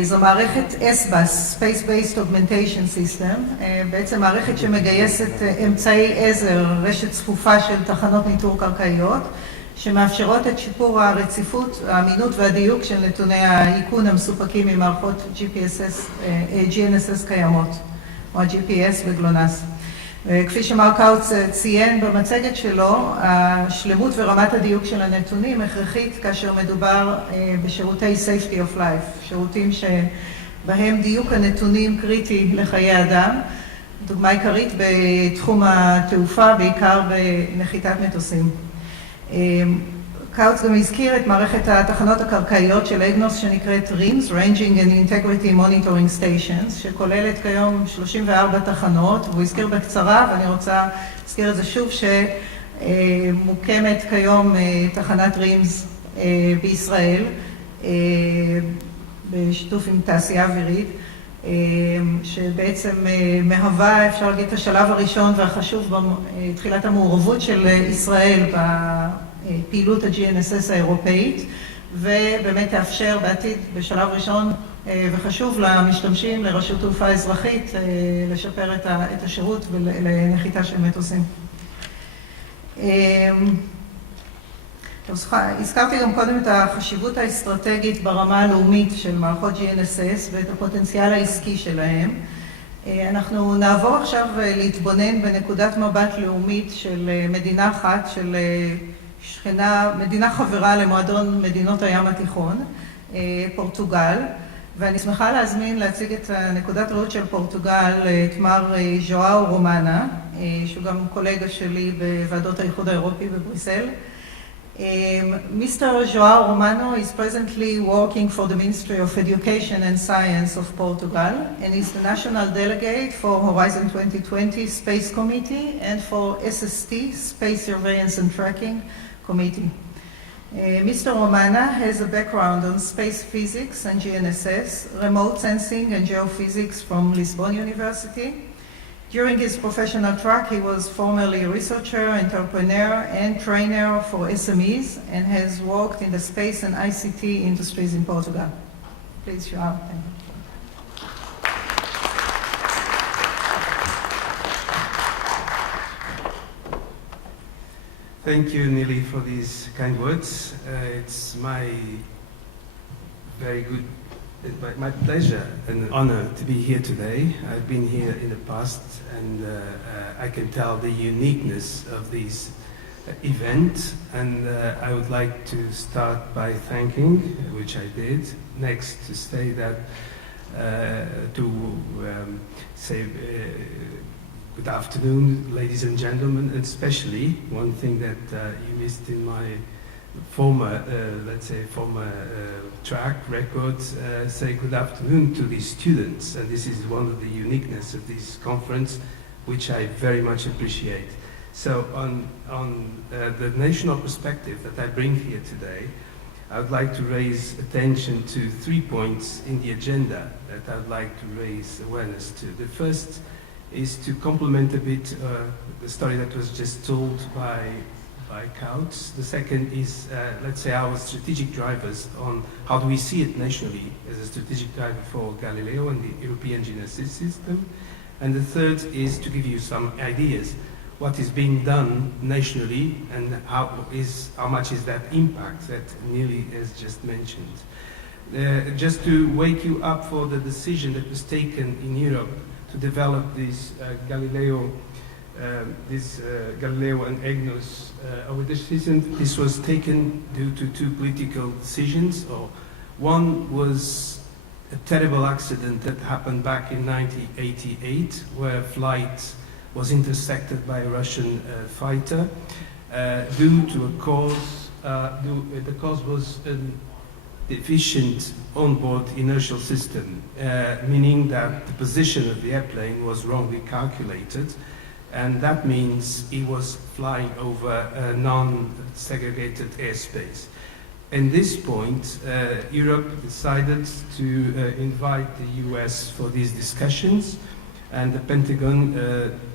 זו מערכת SBAS, Space-Based Augmentation System, בעצם מערכת שמגייסת אמצעי עזר, רשת צפופה של תחנות ניטור קרקעיות, שמאפשרות את שיפור הרציפות, האמינות והדיוק של נתוני האיכון המסופקים ממערכות GNSS קיימות. או ה-GPS בגלונס. וכפי שמר קאוץ ציין במצגת שלו, השלמות ורמת הדיוק של הנתונים הכרחית כאשר מדובר בשירותי safety of life, שירותים שבהם דיוק הנתונים קריטי לחיי אדם, דוגמה עיקרית בתחום התעופה, בעיקר בנחיתת מטוסים. קאוץ גם הזכיר את מערכת התחנות הקרקעיות של אגנוס שנקראת RIMS, Ranging and Integrity Monitoring Stations, שכוללת כיום 34 תחנות, והוא הזכיר בקצרה, ואני רוצה להזכיר את זה שוב, שמוקמת כיום תחנת RIMS בישראל, בשיתוף עם תעשייה אווירית, שבעצם מהווה, אפשר להגיד, את השלב הראשון והחשוב בתחילת המעורבות של ישראל פעילות ה-GNSS האירופאית, ובאמת תאפשר בעתיד בשלב ראשון וחשוב למשתמשים, לרשות תעופה אזרחית, לשפר את השירות ולנחיתה של מטוסים. הזכרתי גם קודם את החשיבות האסטרטגית ברמה הלאומית של מערכות GNSS ואת הפוטנציאל העסקי שלהם. אנחנו נעבור עכשיו להתבונן בנקודת מבט לאומית של מדינה אחת, של מדינה חברה למועדון מדינות הים התיכון, פורטוגל, ואני שמחה להציג את נקודת ראות של פורטוגל, את מר ז'ואאו רומנה, שהוא גם קולגה שלי בוועדות האיחוד האירופי בבריסל. Mr. João Romano is presently working for the Ministry of Education and Science of Portugal and is the national delegate for Horizon 2020 Space Committee and for SST, Space Surveillance and Tracking Committee. Mr. Romana has a background on space physics and GNSS, remote sensing and geophysics from Lisbon University. During his professional track, he was formerly a researcher, entrepreneur, and trainer for SMEs and has worked in the space and ICT industries in Portugal. Please, João. Thank you. Thank you, Nili, for these kind words. It's my pleasure and honor to be here today. I've been here in the past, and I can tell the uniqueness of these event, and I would like to start by thanking, which I did. Next, to say that say good afternoon, ladies and gentlemen, and especially one thing that you missed in my former, let's say, former track record, say good afternoon to the students, and this is one of the uniqueness of this conference, which I very much appreciate. So on the national perspective that I bring here today, I would like to raise attention to 3 points in the agenda that I would like to raise awareness to. The first is to complement a bit the story that was just told by Couts. The second is, let's say, our strategic drivers on how do we see it nationally as a strategic driver for Galileo and the European GNSS system. And the third is to give you some ideas what is being done nationally and how much is that impact that Neely has just mentioned. Just to wake you up for the decision that was taken in Europe to develop this Galileo and Egnis over the season. This was taken due to two political decisions. One was a terrible accident that happened back in 1988, where a flight was intersected by a Russian fighter due to a cause. The cause was a deficient onboard inertial system, meaning that the position of the airplane was wrongly calculated, and that means it was flying over a non-segregated airspace. At this point, Europe decided to invite the US for these discussions, and the Pentagon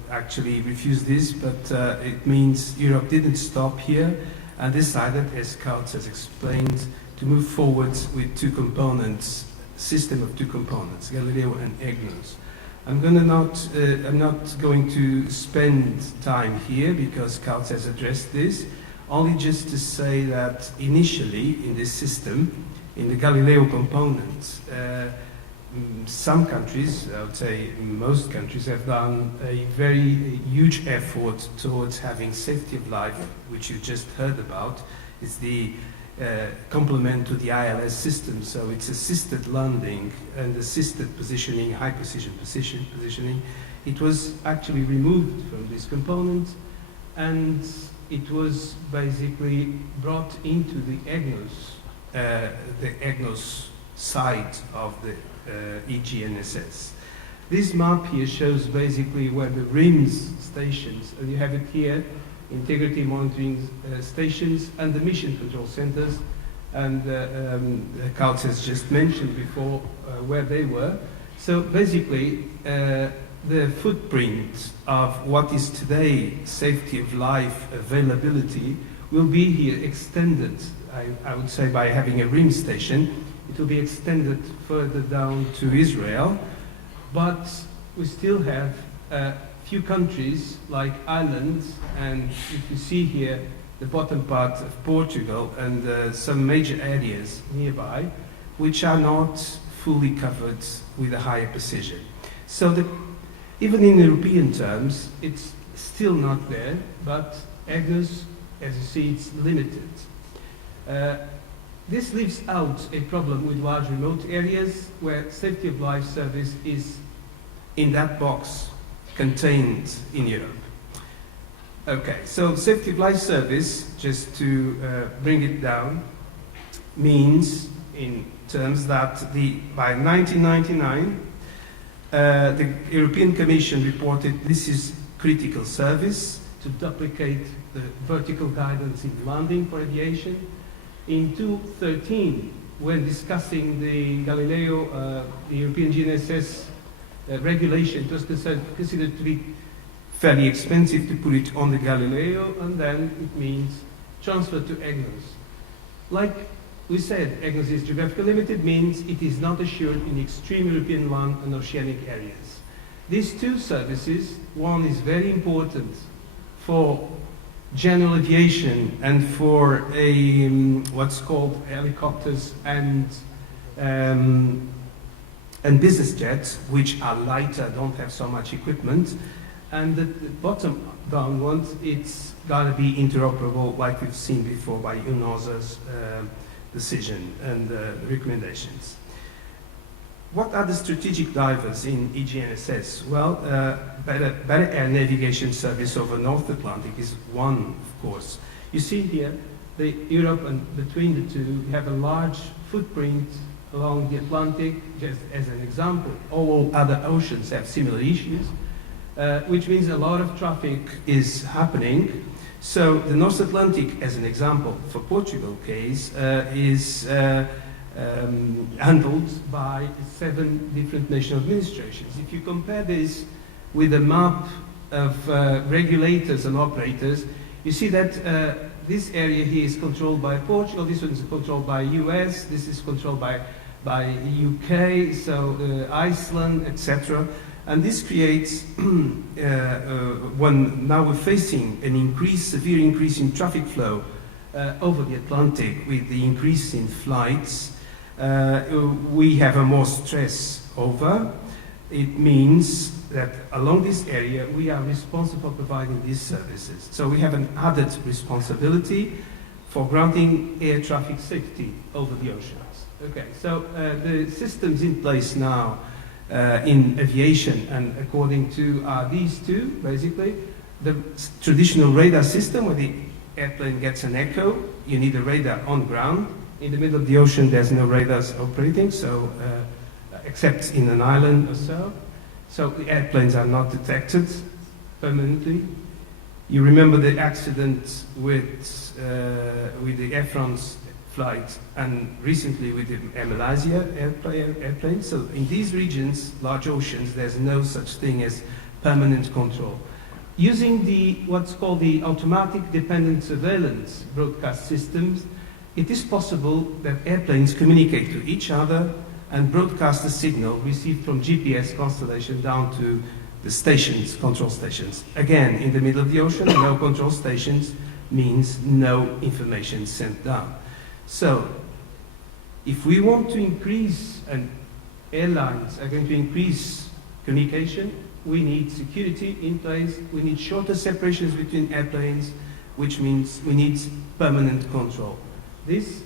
actually refused this, but it means Europe didn't stop here and decided, as Couts has explained, to move forward with two components, system of two components, Galileo and Egnis. I'm not going to spend time here because Couts has addressed this, only just to say that initially in this system, in the Galileo component, some countries, I would say most countries, have done a very huge effort towards having safety of life, which you just heard about. It's the complement to the ILS system, so it's assisted landing and assisted positioning, high precision positioning. It was actually removed from this component, and it was basically brought into the Egnis side of the EGNSS. This map here shows basically where the RIMS stations, and you have it here, integrity monitoring stations and the mission control centers, and Couts has just mentioned before where they were. So basically the footprint of what is today safety of life availability will be here extended, I would say, by having a RIM station. It will be extended further down to Israel, but we still have a few countries like Ireland, and if you see here the bottom part of Portugal and some major areas nearby, which are not fully covered with a higher precision. So even in European terms, it's still not there, but Egnis, as you see, it's limited. This leaves out a problem with large remote areas where safety of life service is in that box contained in Europe. Okay, so safety of life service, just to bring it down, means in terms that by 1999, the European Commission reported this is critical service to duplicate the vertical guidance in landing for aviation. In 2013, when discussing the Galileo, the European GNSS regulation, it was considered to be fairly expensive to put it on the Galileo, and then it means transfer to Egnis. Like we said, Egnis is geographically limited, means it is not assured in extreme European land and oceanic areas. These two services, one is very important for general aviation and for what's called helicopters and business jets, which are lighter, don't have so much equipment. And the bottom-down one, it's got to be interoperable, like we've seen before by UNOSA's decision and recommendations. What are the strategic drivers in EGNSS? Well, better air navigation service over North Atlantic is one, of course. You see here, Europe and between the two, you have a large footprint along the Atlantic, just as an example. All other oceans have similar issues, which means a lot of traffic is happening. So the North Atlantic, as an example, for Portugal case, is handled by 7 different national administrations. If you compare this with a map of regulators and operators, you see that this area here is controlled by Portugal, this one is controlled by US, this is controlled by UK, so Iceland, etc. And this creates, when now we're facing an severe increase in traffic flow over the Atlantic with the increase in flights, we have a more stress over. It means that along this area we are responsible for providing these services. So we have an added responsibility for granting air traffic safety over the oceans. Okay, so the systems in place now in aviation, and according to these two, basically, the traditional radar system where the airplane gets an echo, you need a radar on ground. In the middle of the ocean, there's no radars operating, so except in an island or so. So the airplanes are not detected permanently. You remember the accident with the Air France flight, and recently with the Malaysia airplane. So in these regions, large oceans, there's no such thing as permanent control. Using what's called the automatic dependent surveillance broadcast systems, it is possible that airplanes communicate to each other and broadcast a signal received from GPS constellation down to the stations, control stations. Again, in the middle of the ocean, no control stations means no information sent down. So, if we want to increase, and airlines are going to increase communication, we need security in place, we need shorter separations between airplanes, which means we need permanent control. This,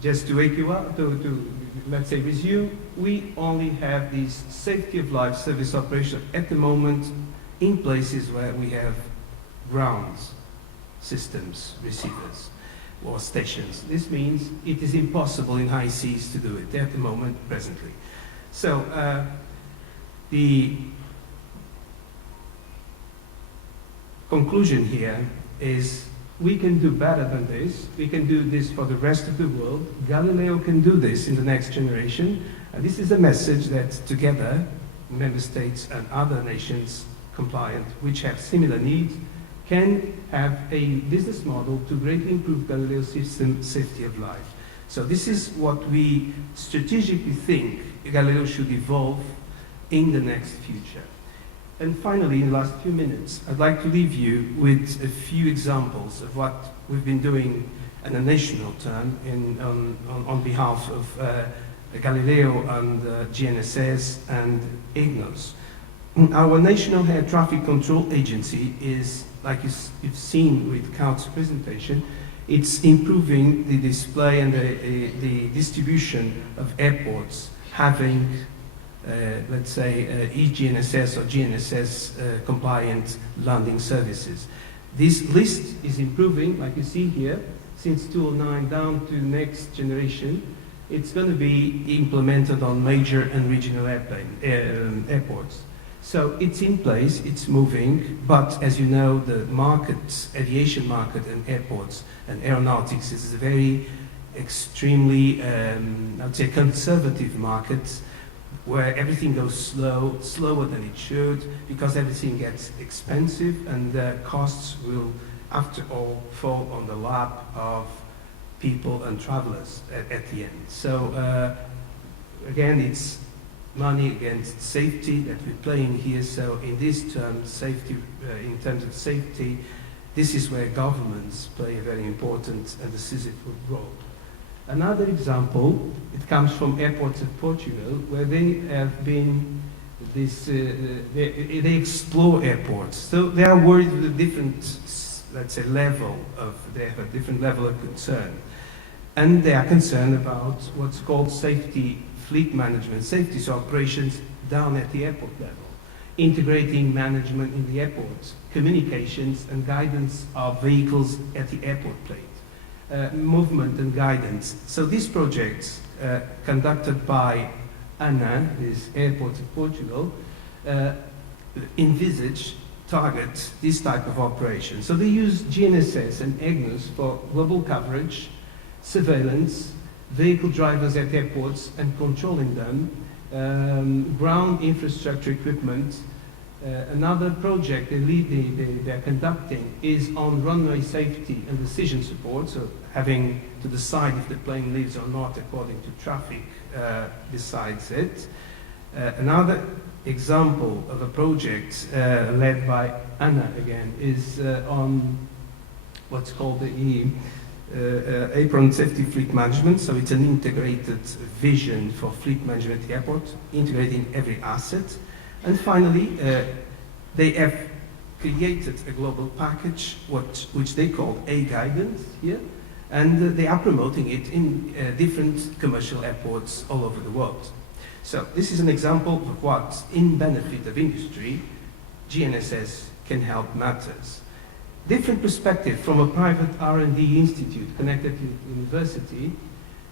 just to wake you up, to let's say resume, we only have these safety of life service operation at the moment in places where we have ground systems, receivers, or stations. This means it is impossible in high seas to do it at the moment, presently. So the conclusion here is we can do better than this. We can do this for the rest of the world. Galileo can do this in the next generation. And this is a message that together, member states and other nations compliant, which have similar needs, can have a business model to greatly improve Galileo's system safety of life. So this is what we strategically think Galileo should evolve in the next future. And finally, in the last few minutes, I'd like to leave you with a few examples of what we've been doing in a national term on behalf of Galileo and GNSS and Egnis. Our National Air Traffic Control Agency is, like you've seen with Kaut's presentation, it's improving the display and the distribution of airports having let's say, EGNSS or GNSS compliant landing services. This list is improving, like you see here, since 2009 down to next generation. It's going to be implemented on major and regional airports. So it's in place, it's moving, but as you know, the market, aviation market and airports and aeronautics is a very extremely, I'd say, conservative market, where everything goes slower than it should, because everything gets expensive and the costs will, after all, fall on the lap of people and travelers at the end. So again, it's money against safety that we're playing here. So in this term, safety, in terms of safety, this is where governments play a very important and decisive role. Another example, it comes from airports of Portugal, where they have been they explore airports. So they are worried with a different, let's say, they have a different level of concern. And they are concerned about what's called safety fleet management, safety, so operations down at the airport level, integrating management in the airports, communications and guidance of vehicles at the airport plate, movement and guidance. So these projects, conducted by ANA, this airport of Portugal, target this type of operation. So they use GNSS and Egnis for global coverage, surveillance, vehicle drivers at airports and controlling them, ground infrastructure equipment. Another project they're conducting is on runway safety and decision support, so having to decide if the plane leaves or not according to traffic decides it. Another example of a project led by Anna again is on what's called the apron safety fleet management. So it's an integrated vision for fleet management at the airport, integrating every asset. And finally, they have created a global package, which they call A-Guidance here, and they are promoting it in different commercial airports all over the world. So this is an example of what, in benefit of industry, GNSS can help matters. Different perspective from a private R&D institute connected to university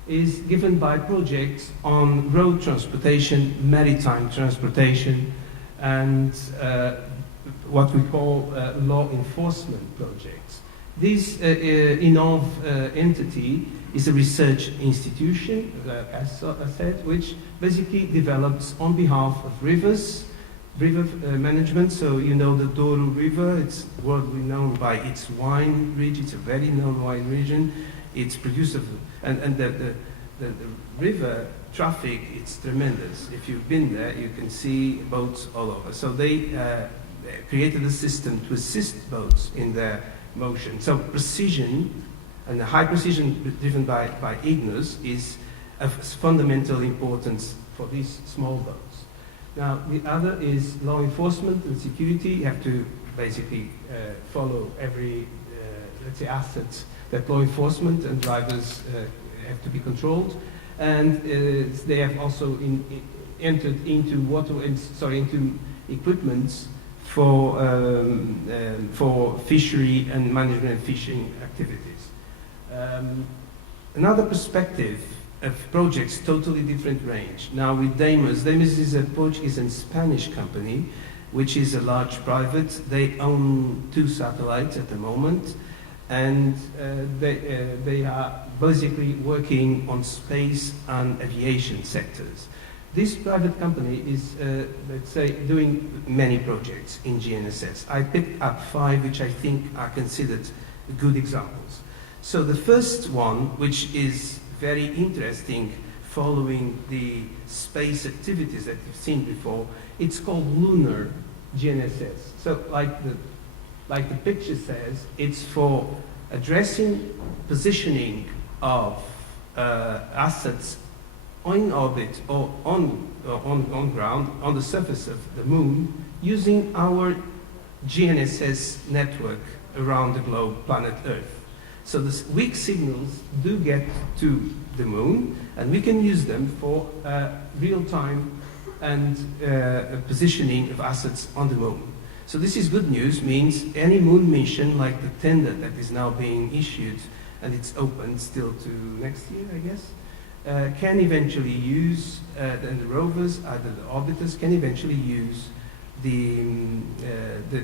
is given by projects on road transportation, maritime transportation, and what we call law enforcement projects. This Innov entity is a research institution, as I said, which basically develops on behalf of river management. So you know the Douro River, it's worldly known by its wine region, it's a very known wine region. It's producer, and the river traffic, it's tremendous. If you've been there, you can see boats all over. So they created a system to assist boats in their motion. So precision, and the high precision driven by Egnis, is of fundamental importance for these small boats. Now, the other is law enforcement and security. You have to basically follow every, let's say, asset that law enforcement and drivers have to be controlled. And they have also entered into into equipment for fishery and management of fishing activities. Another perspective of projects, totally different range. Now with Deimos is a Portuguese and Spanish company, which is a large private. They own 2 satellites at the moment, and they are basically working on space and aviation sectors. This private company is, let's say, doing many projects in GNSS. I picked up 5 which I think are considered good examples. So the first one, which is very interesting, following the space activities that you've seen before, it's called lunar GNSS. So like the picture says, it's for addressing positioning of assets in orbit or on ground, on the surface of the moon, using our GNSS network around the globe, planet Earth. So the weak signals do get to the moon, and we can use them for real-time and positioning of assets on the moon. So this is good news, means any moon mission, like the tender that is now being issued, and it's open still to next year, I guess, can eventually use, and the rovers, either the orbiters, can eventually use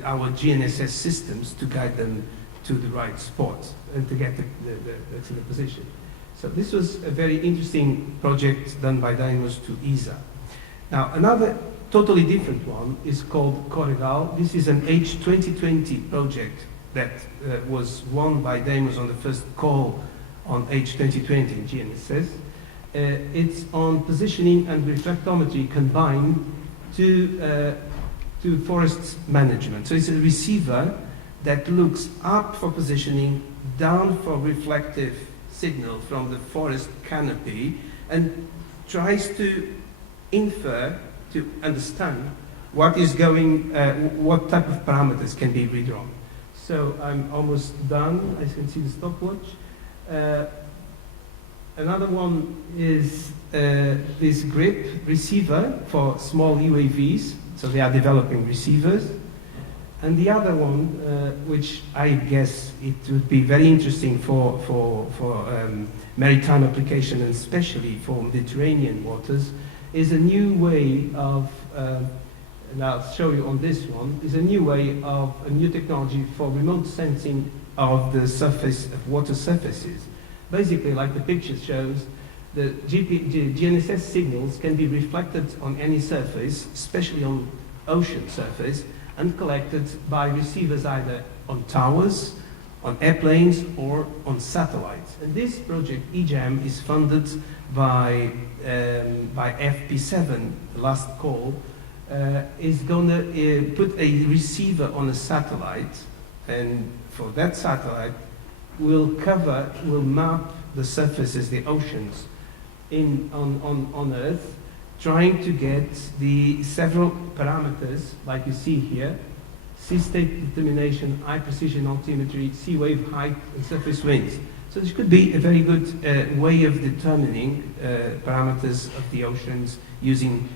our GNSS systems to guide them to the right spot and to get to the position. So this was a very interesting project done by Deimos to ESA. Now another totally different one is called Corridal. This is an H2020 project that was won by Deimos on the first call on H2020 in GNSS. It's on positioning and reflectometry combined to forest management. So it's a receiver that looks up for positioning, down for reflective signal from the forest canopy, and tries to infer to understand what is going, what type of parameters can be redrawn. So I'm almost done. I can see the stopwatch. Another one is this grip receiver for small UAVs. So they are developing receivers. And the other one, which I guess it would be very interesting for maritime application, and especially for Mediterranean waters, is a new way of, and I'll show you on this one, is a new way of a new technology for remote sensing of the surface of water surfaces. Basically, like the picture shows, the GNSS signals can be reflected on any surface, especially on ocean surface, and collected by receivers either on towers, on airplanes, or on satellites. And this project, EJAM, is funded by FP7, the last call, is going to put a receiver on a satellite, and for that satellite, will map the surfaces, the oceans, on Earth, trying to get the several parameters, like you see here, sea state determination, high precision altimetry, sea wave height, and surface winds. So this could be a very good way of determining parameters of the oceans using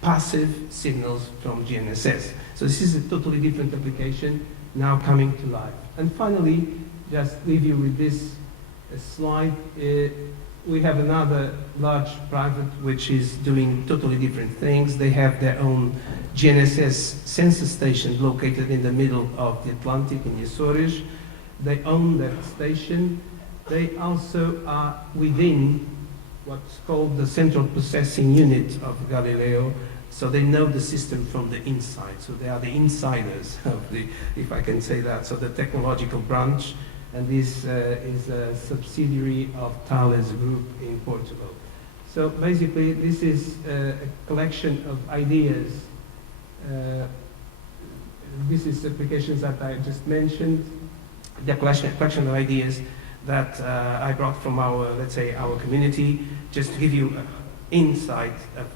passive signals from GNSS. So this is a totally different application now coming to life. And finally, just leave you with this slide. We have another large private which is doing totally different things. They have their own GNSS sensor station located in the middle of the Atlantic in the Azores. They own that station. They also are within what's called the central processing unit of Galileo, so they know the system from the inside. So they are the insiders of the, if I can say that, so the technological branch. And this is a subsidiary of Thales Group in Portugal. So basically, this is a collection of ideas. This is applications that I just mentioned, the collection of ideas that I brought from our, let's say, our community, just to give you insight of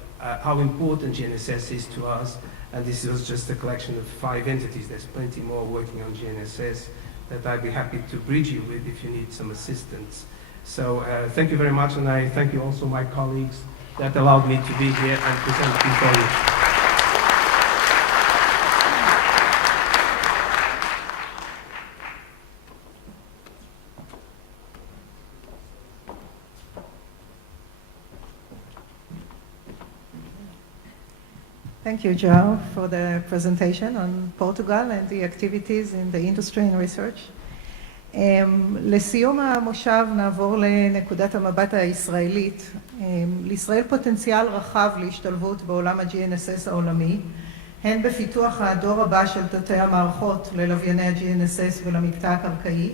how important GNSS is to us. And this was just a collection of 5 entities. There's plenty more working on GNSS that I'd be happy to bridge you with if you need some assistance. So thank you very much, and I thank you also my colleagues that allowed me to be here and present before you. Thank you, Joe, for the presentation on Portugal and the activities in the industry and research. לסיום המושב נעבור לנקודת המבט הישראלית. לישראל פוטנציאל רחב להשתלבות בעולם ה-GNSS העולמי, הן בפיתוח הדור הבא של תתי המערכות ללווייני ה-GNSS ולמקטע הקרקעי,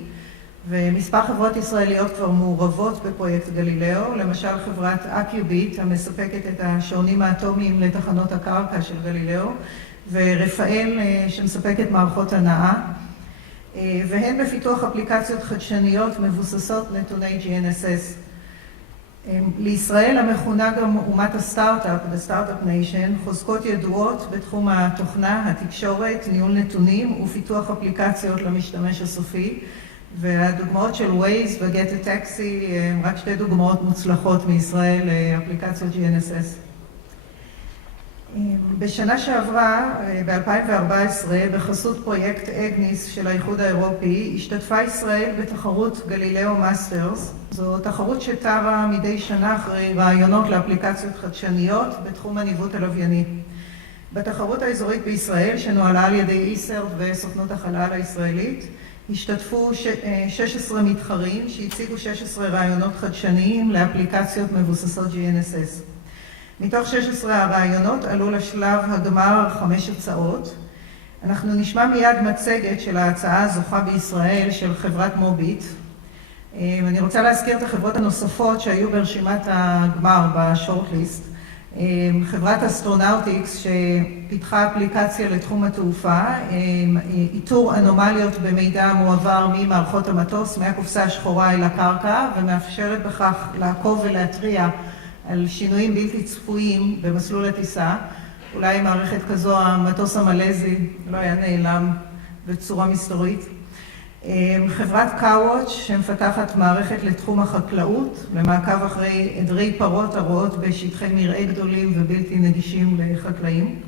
ומספר חברות ישראליות כבר מעורבות בפרויקט גלילאו, למשל חברת אקיוביט המספקת את השעונים האטומיים לתחנות הקרקע של גלילאו, ורפאל שמספקת מערכות הנעה, והן בפיתוח אפליקציות חדשניות מבוססות נתוני GNSS. לישראל המכונה גם אומת הסטארט-אפ, the Startup Nation, חוזקות ידועות בתחום התוכנה, התקשורת, ניהול נתונים ופיתוח אפליקציות למשתמש הסופי, והדוגמאות של Waze ו-Get a Taxi הם רק 2 דוגמאות מוצלחות מישראל לאפליקציות GNSS. בשנה שעברה, ב-2014, בחסות פרויקט אגניס של האיחוד האירופי, השתתפה ישראל בתחרות גלילאו מאסטרס. זו תחרות שתרה מדי שנה אחרי רעיונות לאפליקציות חדשניות בתחום הניווט הלווייני. בתחרות האזורית בישראל, שנוהלה על ידי איסרד וסוכנות החלל הישראלית, השתתפו 16 מתחרים שהציגו 16 רעיונות חדשניים לאפליקציות מבוססות GNSS. מתוך 16 הרעיונות עלו לשלב הגמר 5 הצעות. אנחנו נשמע מיד מצגת של ההצעה הזוכה בישראל של חברת מוביט. אני רוצה להזכיר את החברות הנוספות שהיו ברשימת הגמר בשורטליסט. חברת אסטרונאוטיקס שפיתחה אפליקציה לתחום התעופה, איתור אנומליות במידע מועבר ממערכות המטוס, מהקופסה השחורה אל הקרקע, ומאפשרת בכך לעקוב ולהתריע על שינויים בלתי צפויים במסלול הטיסה. אולי מערכת כזו המטוס המלזי לא היה נעלם בצורה מסתורית. חברת קאוואץ' שמפתחת מערכת לתחום החקלאות, למעקב אחרי עדרי פרות הרועות בשטחי מרעה גדולים ובלתי נגישים לחקלאים.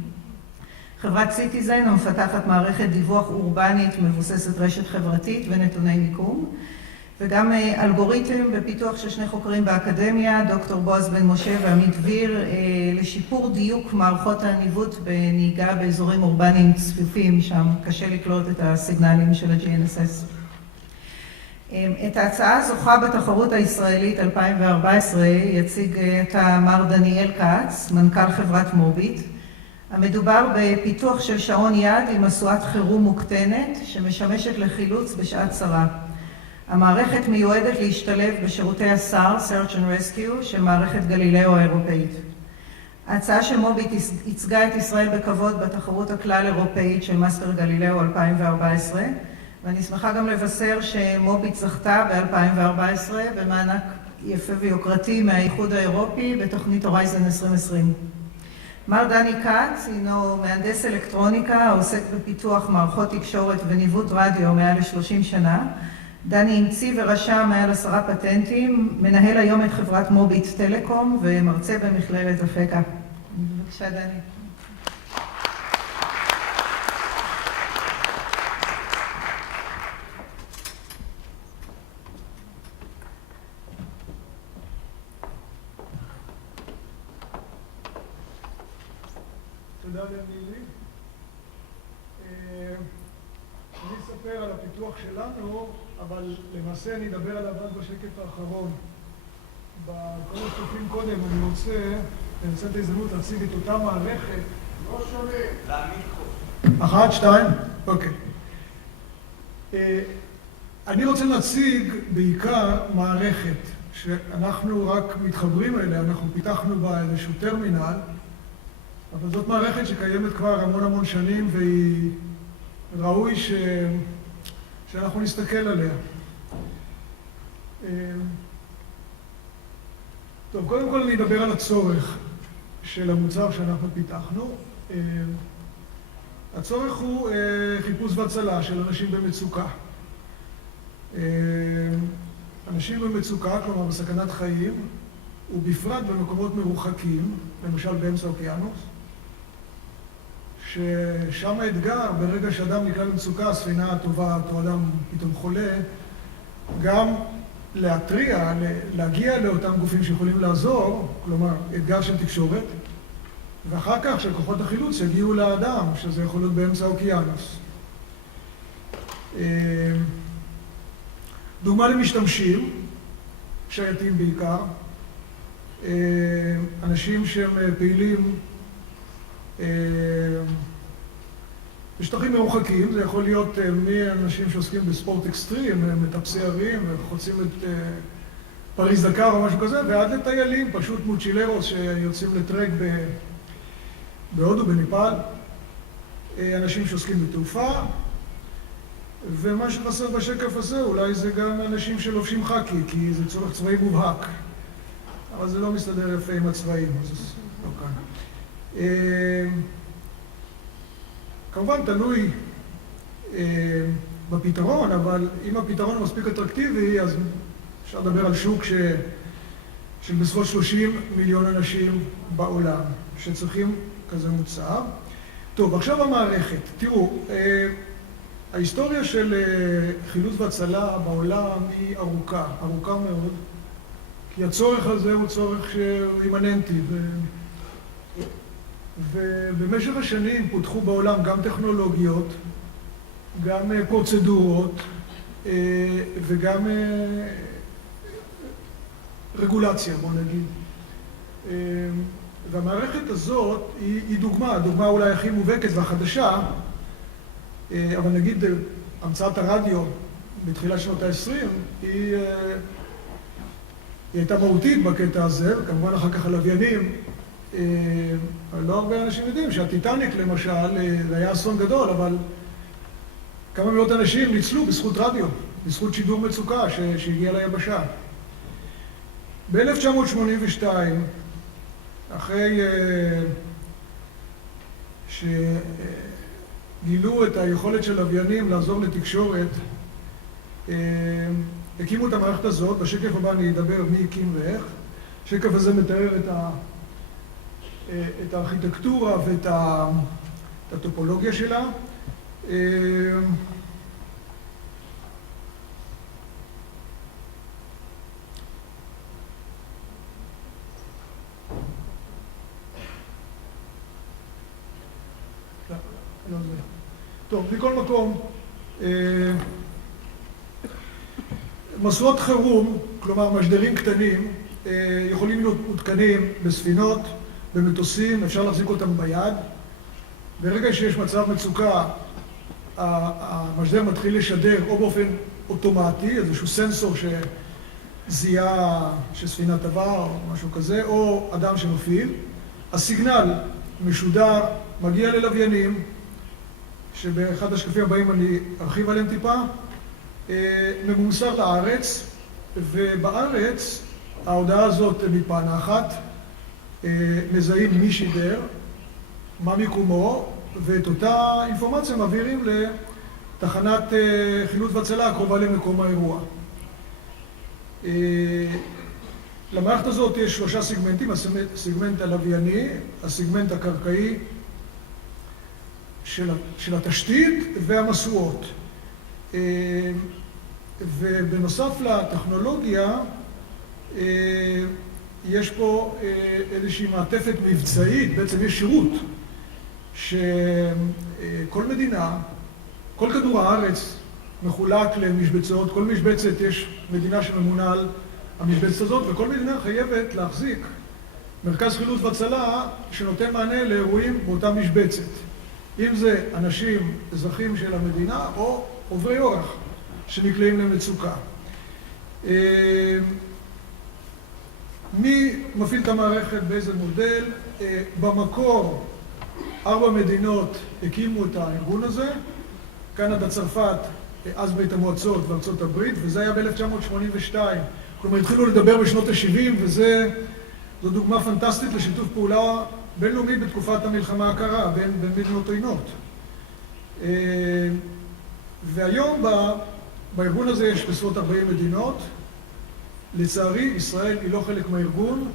חברת סיטיזן המפתחת מערכת דיווח אורבנית מבוססת רשת חברתית ונתוני מיקום. וגם אלגוריתם בפיתוח של שני חוקרים באקדמיה, דוקטור בועז בן משה ועמית דביר, לשיפור דיוק מערכות הניווט בנהיגה באזורים אורבניים צפופים, שם קשה לקלוט את הסיגנלים של ה-GNSS. את ההצעה זוכה בתחרות הישראלית 2014 יציג את מר דניאל כץ, מנכ"ל חברת מוביט. המדובר בפיתוח של שעון יד עם מסועת חירום מוקטנת שמשמשת לחילוץ בשעת צרה. המערכת מיועדת להשתלב בשירותי הסאר, Search and Rescue, של מערכת גלילאו האירופאית. ההצעה של מוביט ייצגה את ישראל בכבוד בתחרות הכלל אירופאית של מאסטר גלילאו 2014, ואני שמחה גם לבשר שמוביט זכתה ב-2014 במענק יפה ויוקרתי מהאיחוד האירופי בתוכנית הורייזן 2020. מר דני כץ הינו מהנדס אלקטרוניקה העוסק בפיתוח מערכות תקשורת וניווט רדיו מעל ל-30 שנה. דני המציא ורשם מעל 10 פטנטים, מנהל היום את חברת מוביט טלקום ומרצה במכללת אפקה. בבקשה דני. תודה דניאלי. אני אספר על הפיתוח שלנו, אבל למעשה אני אדבר עליו רק בשקף האחרון. בכל השקפים קודם אני רוצה לנצל את ההזדמנות להציג את אותה מערכת. לא שומעים. והמיקרו. 1, 2, אוקיי. אני רוצה להציג בעיקר מערכת שאנחנו רק מתחברים אליה, אנחנו פיתחנו בה איזשהו טרמינל, אבל זאת מערכת שקיימת כבר המון שנים והיא ראוי שאנחנו נסתכל עליה. טוב, קודם כל אני אדבר על הצורך של המוצר שאנחנו פיתחנו. הצורך הוא חיפוש והצלה של אנשים במצוקה. אנשים במצוקה, כלומר בסכנת חיים, ובפרט במקומות מרוחקים, למשל באמצע האוקיינוס, ששם האתגר, ברגע שאדם נקרא למצוקה, הספינה הטובה, אותו אדם פתאום חולה, גם להתריע, להגיע לאותם גופים שיכולים לעזור, כלומר, אתגר של תקשורת, ואחר כך שכוחות החילוץ יגיעו לאדם, שזה יכול להיות באמצע האוקיינוס. דוגמה למשתמשים, שייטים בעיקר, אנשים שהם פעילים בשטחים מרוחקים, זה יכול להיות מאנשים שעוסקים בספורט אקסטרים, מטפסי הרים וחוצים את פריז דקר או משהו כזה, ועד לטיילים, פשוט מוצ'ילרוס שיוצאים לטרק בהודו, בניפאל, אנשים שעוסקים בתעופה, ומה שחסר בשקף הזה אולי זה גם אנשים שלובשים חקי, כי זה צורך צבאי מובהק, אבל זה לא מסתדר יפה עם הצבאים, אז לא כאן. כמובן תלוי בפתרון, אבל אם הפתרון הוא מספיק אטרקטיבי, אז אפשר לדבר על שוק של בסביבות 30 מיליון אנשים בעולם שצריכים כזה מוצר. טוב, עכשיו המערכת. תראו, ההיסטוריה של חילוץ והצלה בעולם היא ארוכה מאוד, כי הצורך הזה הוא צורך שהוא אימננטי. ובמשך השנים פותחו בעולם גם טכנולוגיות, גם פרוצדורות וגם רגולציה, בוא נגיד. והמערכת הזאת היא דוגמה אולי הכי מובהקת והחדשה, אבל נגיד המצאת הרדיו בתחילת שנות ה-20 היא הייתה מהותית בקטע הזה, וכמובן אחר כך הלוויינים. לא הרבה אנשים יודעים שהטיטניק למשל, זה היה אסון גדול, אבל כמה מאות אנשים ניצלו בזכות רדיו, בזכות שידור מצוקה שהגיע ליבשה. ב-1982, אחרי שגילו את היכולת של לוויינים לעזור לתקשורת, הקימו את המערכת הזאת. בשקף הבא אני אדבר מי הקים ואיך. השקף הזה מתאר את הארכיטקטורה ואת הטופולוגיה שלה. טוב, מכל מקום, מסורות חירום, כלומר משדרים קטנים, יכולים להיות מותקנים בספינות, במטוסים, אפשר להחזיק אותם ביד. ברגע שיש מצב מצוקה, המשדר מתחיל לשדר או באופן אוטומטי, איזשהו סנסור שזיהה שספינה טבעה או משהו כזה, או אדם שמפעיל. הסיגנל משודר, מגיע ללוויינים, שבאחד השקפים הבאים אני ארחיב עליהם טיפה, ממוסר לארץ, ובארץ ההודעה הזאת מתפענחת, מזהים מי שידר, מה מיקומו, ואת אותה אינפורמציה מעבירים לתחנת חילוץ והצלה הקרובה למקום האירוע. למערכת הזאת יש 3 סגמנטים, הסגמנט הלווייני, הסגמנט הקרקעי של התשתית והמסורות. ובנוסף לטכנולוגיה, יש פה איזושהי מעטפת מבצעית, בעצם יש שירות שכל מדינה, כל כדור הארץ מחולק למשבצות, כל משבצת יש מדינה שממונה על המשבצת הזאת, וכל מדינה חייבת להחזיק מרכז חילוץ והצלה שנותן מענה לאירועים באותה משבצת. אם זה אנשים, אזרחים של המדינה, או עוברי אורח שנקלעים למצוקה. מי מפעיל את המערכת באיזה מודל? במקור 4 מדינות הקימו את הארגון הזה, קנדה, צרפת, אז ברית המועצות וארצות הברית, וזה היה ב-1982. כלומר, התחילו לדבר בשנות ה-70, זו דוגמה פנטסטית לשיתוף פעולה בינלאומי בתקופת המלחמה הקרה בין מדינות עוינות. והיום בארגון הזה יש בסביבות 40 מדינות. לצערי, ישראל היא לא חלק מהארגון,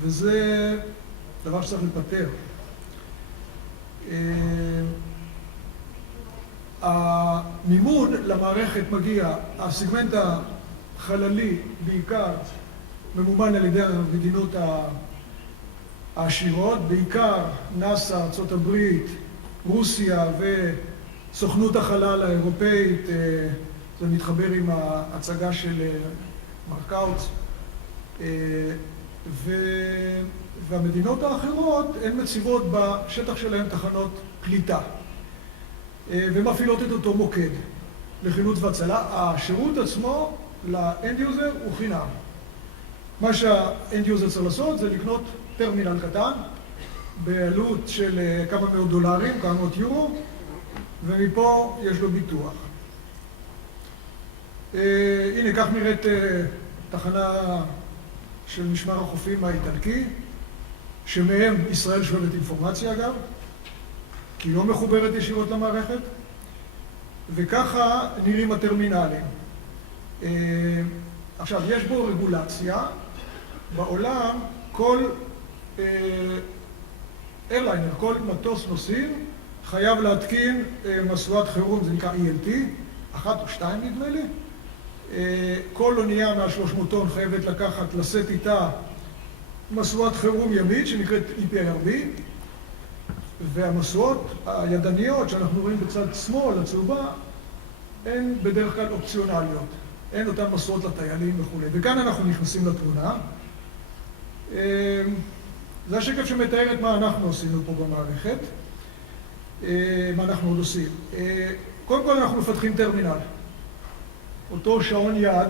וזה דבר שצריך לפטר. המימון למערכת מגיע, הסגמנט החללי בעיקר ממומן על ידי המדינות העשירות, בעיקר נאס"א, ארצות הברית, רוסיה וסוכנות החלל האירופית. זה מתחבר עם ההצגה של מערכות, והמדינות האחרות הן מציבות בשטח שלהן תחנות קליטה ומפעילות את אותו מוקד לחילוץ והצלה. השירות עצמו לאנד יוזר הוא חינם. מה שהאנד יוזר צריך לעשות זה לקנות טרמינל קטן בעלות של כמה מאות דולרים, כמה מאות יורו, ומפה יש לו ביטוח. הנה, כך נראית תחנה של משמר החופים האיטלקי, שמהם ישראל שואבת אינפורמציה אגב, כי היא לא מחוברת ישירות למערכת, וככה נראים הטרמינלים. עכשיו, יש בו רגולציה. בעולם כל איירליינר, כל מטוס נוסעים, חייב להתקין משואת חירום, זה נקרא ELT, 1 או 2 נדמה לי. כל אונייה מה-300 טון חייבת לשאת איתה משואת חירום ימית שנקראת EPIRB, והמשואות הידניות שאנחנו רואים בצד שמאל, הצהובה, הן בדרך כלל אופציונליות. אין אותן משואות לטיילים וכו'. וכאן אנחנו נכנסים לתמונה. זה השקף שמתאר את מה אנחנו עשינו פה במערכת, מה אנחנו עוד עושים. קודם כל אנחנו מפתחים טרמינל. אותו שעון יד.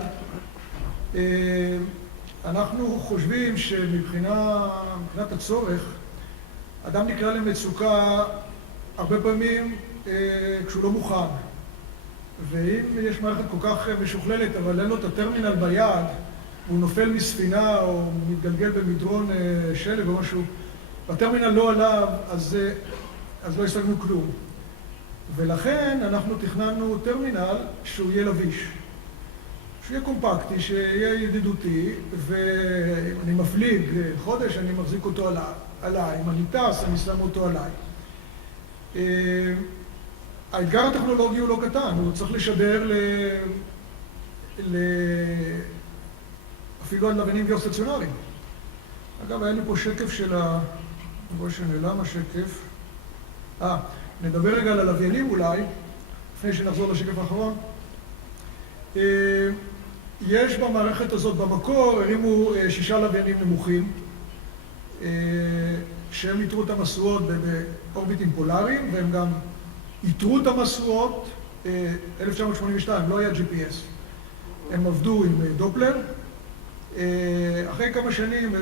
אנחנו חושבים שמבחינת הצורך, אדם נקרא למצוקה הרבה פעמים כשהוא לא מוכן. ואם יש מערכת כל כך משוכללת, אבל אין לו את הטרמינל ביד, הוא נופל מספינה או מתגלגל במדרון שלג או משהו, והטרמינל לא עליו, אז אז לא השגנו כלום. ולכן אנחנו תכננו טרמינל שהוא יהיה לביש. שיהיה קומפקטי, שיהיה ידידותי, ואני מפליג חודש, אני מחזיק אותו עליי. אם אני טס, אני שם אותו עליי. האתגר הטכנולוגי הוא לא קטן, הוא צריך לשדר אפילו על לוויינים גיאוסטציונריים. אגב, היה לי פה שקף של אני רואה שנעלם השקף. נדבר רגע על הלוויינים אולי, לפני שנחזור לשקף האחרון. יש במערכת הזאת, במקור, הרימו 6 לוויינים נמוכים, שהם איתרו את המשואות באורביטים פולריים, והם גם איתרו את המשואות, 1982, לא היה GPS. הם עבדו עם דופלר. אחרי כמה שנים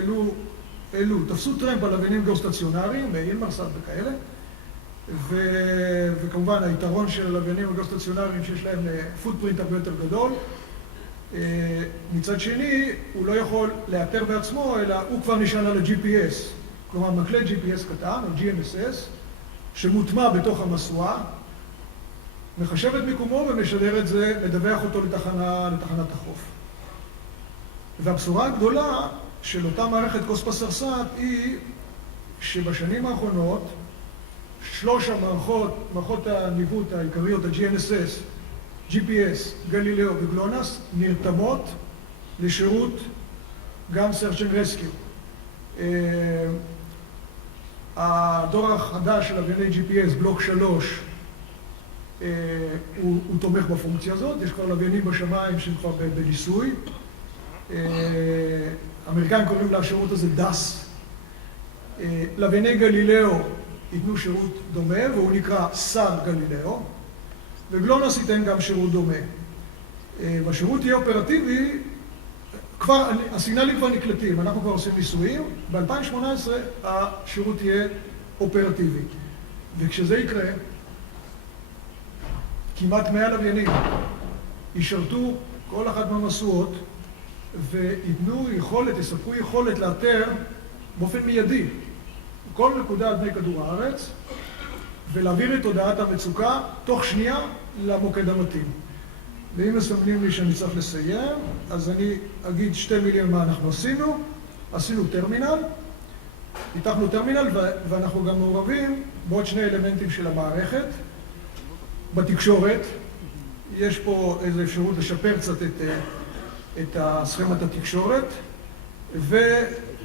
תפסו טרמפ על לוויינים גיאוסטציונריים, באילמרסט וכאלה, וכמובן היתרון של הלוויינים הגיאוסטציונריים שיש להם פוטפרינט הרבה יותר גדול. מצד שני, הוא לא יכול לאתר בעצמו, אלא הוא כבר נשען על ה-GPS. כלומר, מקלט GPS קטן, או GNSS, שמוטמע בתוך המשואה, מחשב את מיקומו ומשדר את זה, מדווח אותו לתחנת החוף. והבשורה הגדולה של אותה מערכת קוספס-סרסט היא שבשנים האחרונות, 3 מערכות הניווט העיקריות, ה-GNSS, GPS, גלילאו וגלונס, נרתמות לשירות גם Search and Rescue. הדור החדש של לווייני GPS, בלוק 3, הוא תומך בפונקציה הזאת. יש כבר לוויינים בשמיים שהם כבר בניסוי. האמריקאים קוראים לשירות הזה DAS. לווייני גלילאו ייתנו שירות דומה, והוא נקרא סאד גלילאו, וגלונס ייתן גם שירות דומה. והשירות יהיה אופרטיבי, הסיגנלים כבר נקלטים, אנחנו כבר עושים ניסויים, ב-2018 השירות יהיה אופרטיבי. וכשזה יקרה, כמעט 100 לוויינים ישרתו כל אחת מהמשואות, יספקו יכולת לאתר באופן מיידי כל נקודה על פני כדור הארץ, ולהעביר את הודעת המצוקה תוך שנייה למוקד המתאים. ואם מסמנים לי שאני צריך לסיים, אז אני אגיד 2 מילים מה אנחנו עשינו. עשינו טרמינל, פיתחנו טרמינל, ואנחנו גם מעורבים בעוד 2 אלמנטים של המערכת. בתקשורת, יש פה איזו אפשרות לשפר קצת את סכמת התקשורת,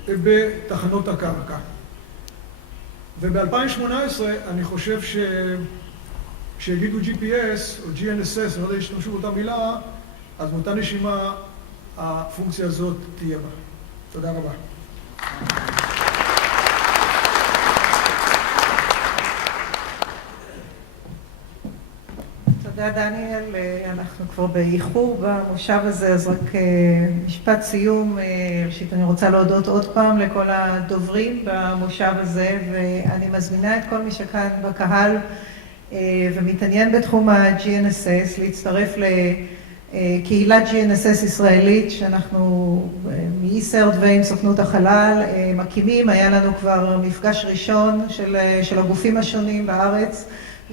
ובתחנות הקרקע. וב-2018 אני חושב כשיגידו GPS או GNSS, אני לא יודע להשתמשו באותה מילה, אז באותה נשימה הפונקציה הזאת תהיה בה. תודה רבה. תודה דניאל, אנחנו כבר באיחור במושב הזה, אז רק משפט סיום. ראשית אני רוצה להודות עוד פעם לכל הדוברים במושב הזה, ואני מזמינה את כל מי שכאן בקהל ומתעניין בתחום ה-GNSS להצטרף לקהילת GNSS ישראלית שאנחנו מאיסרד ועם סוכנות החלל מקימים. היה לנו כבר מפגש ראשון של הגופים השונים בארץ,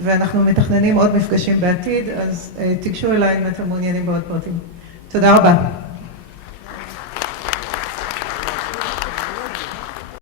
ואנחנו מתכננים עוד מפגשים בעתיד, אז תיגשו אליי אם אתם מעוניינים בעוד פרטים. תודה רבה.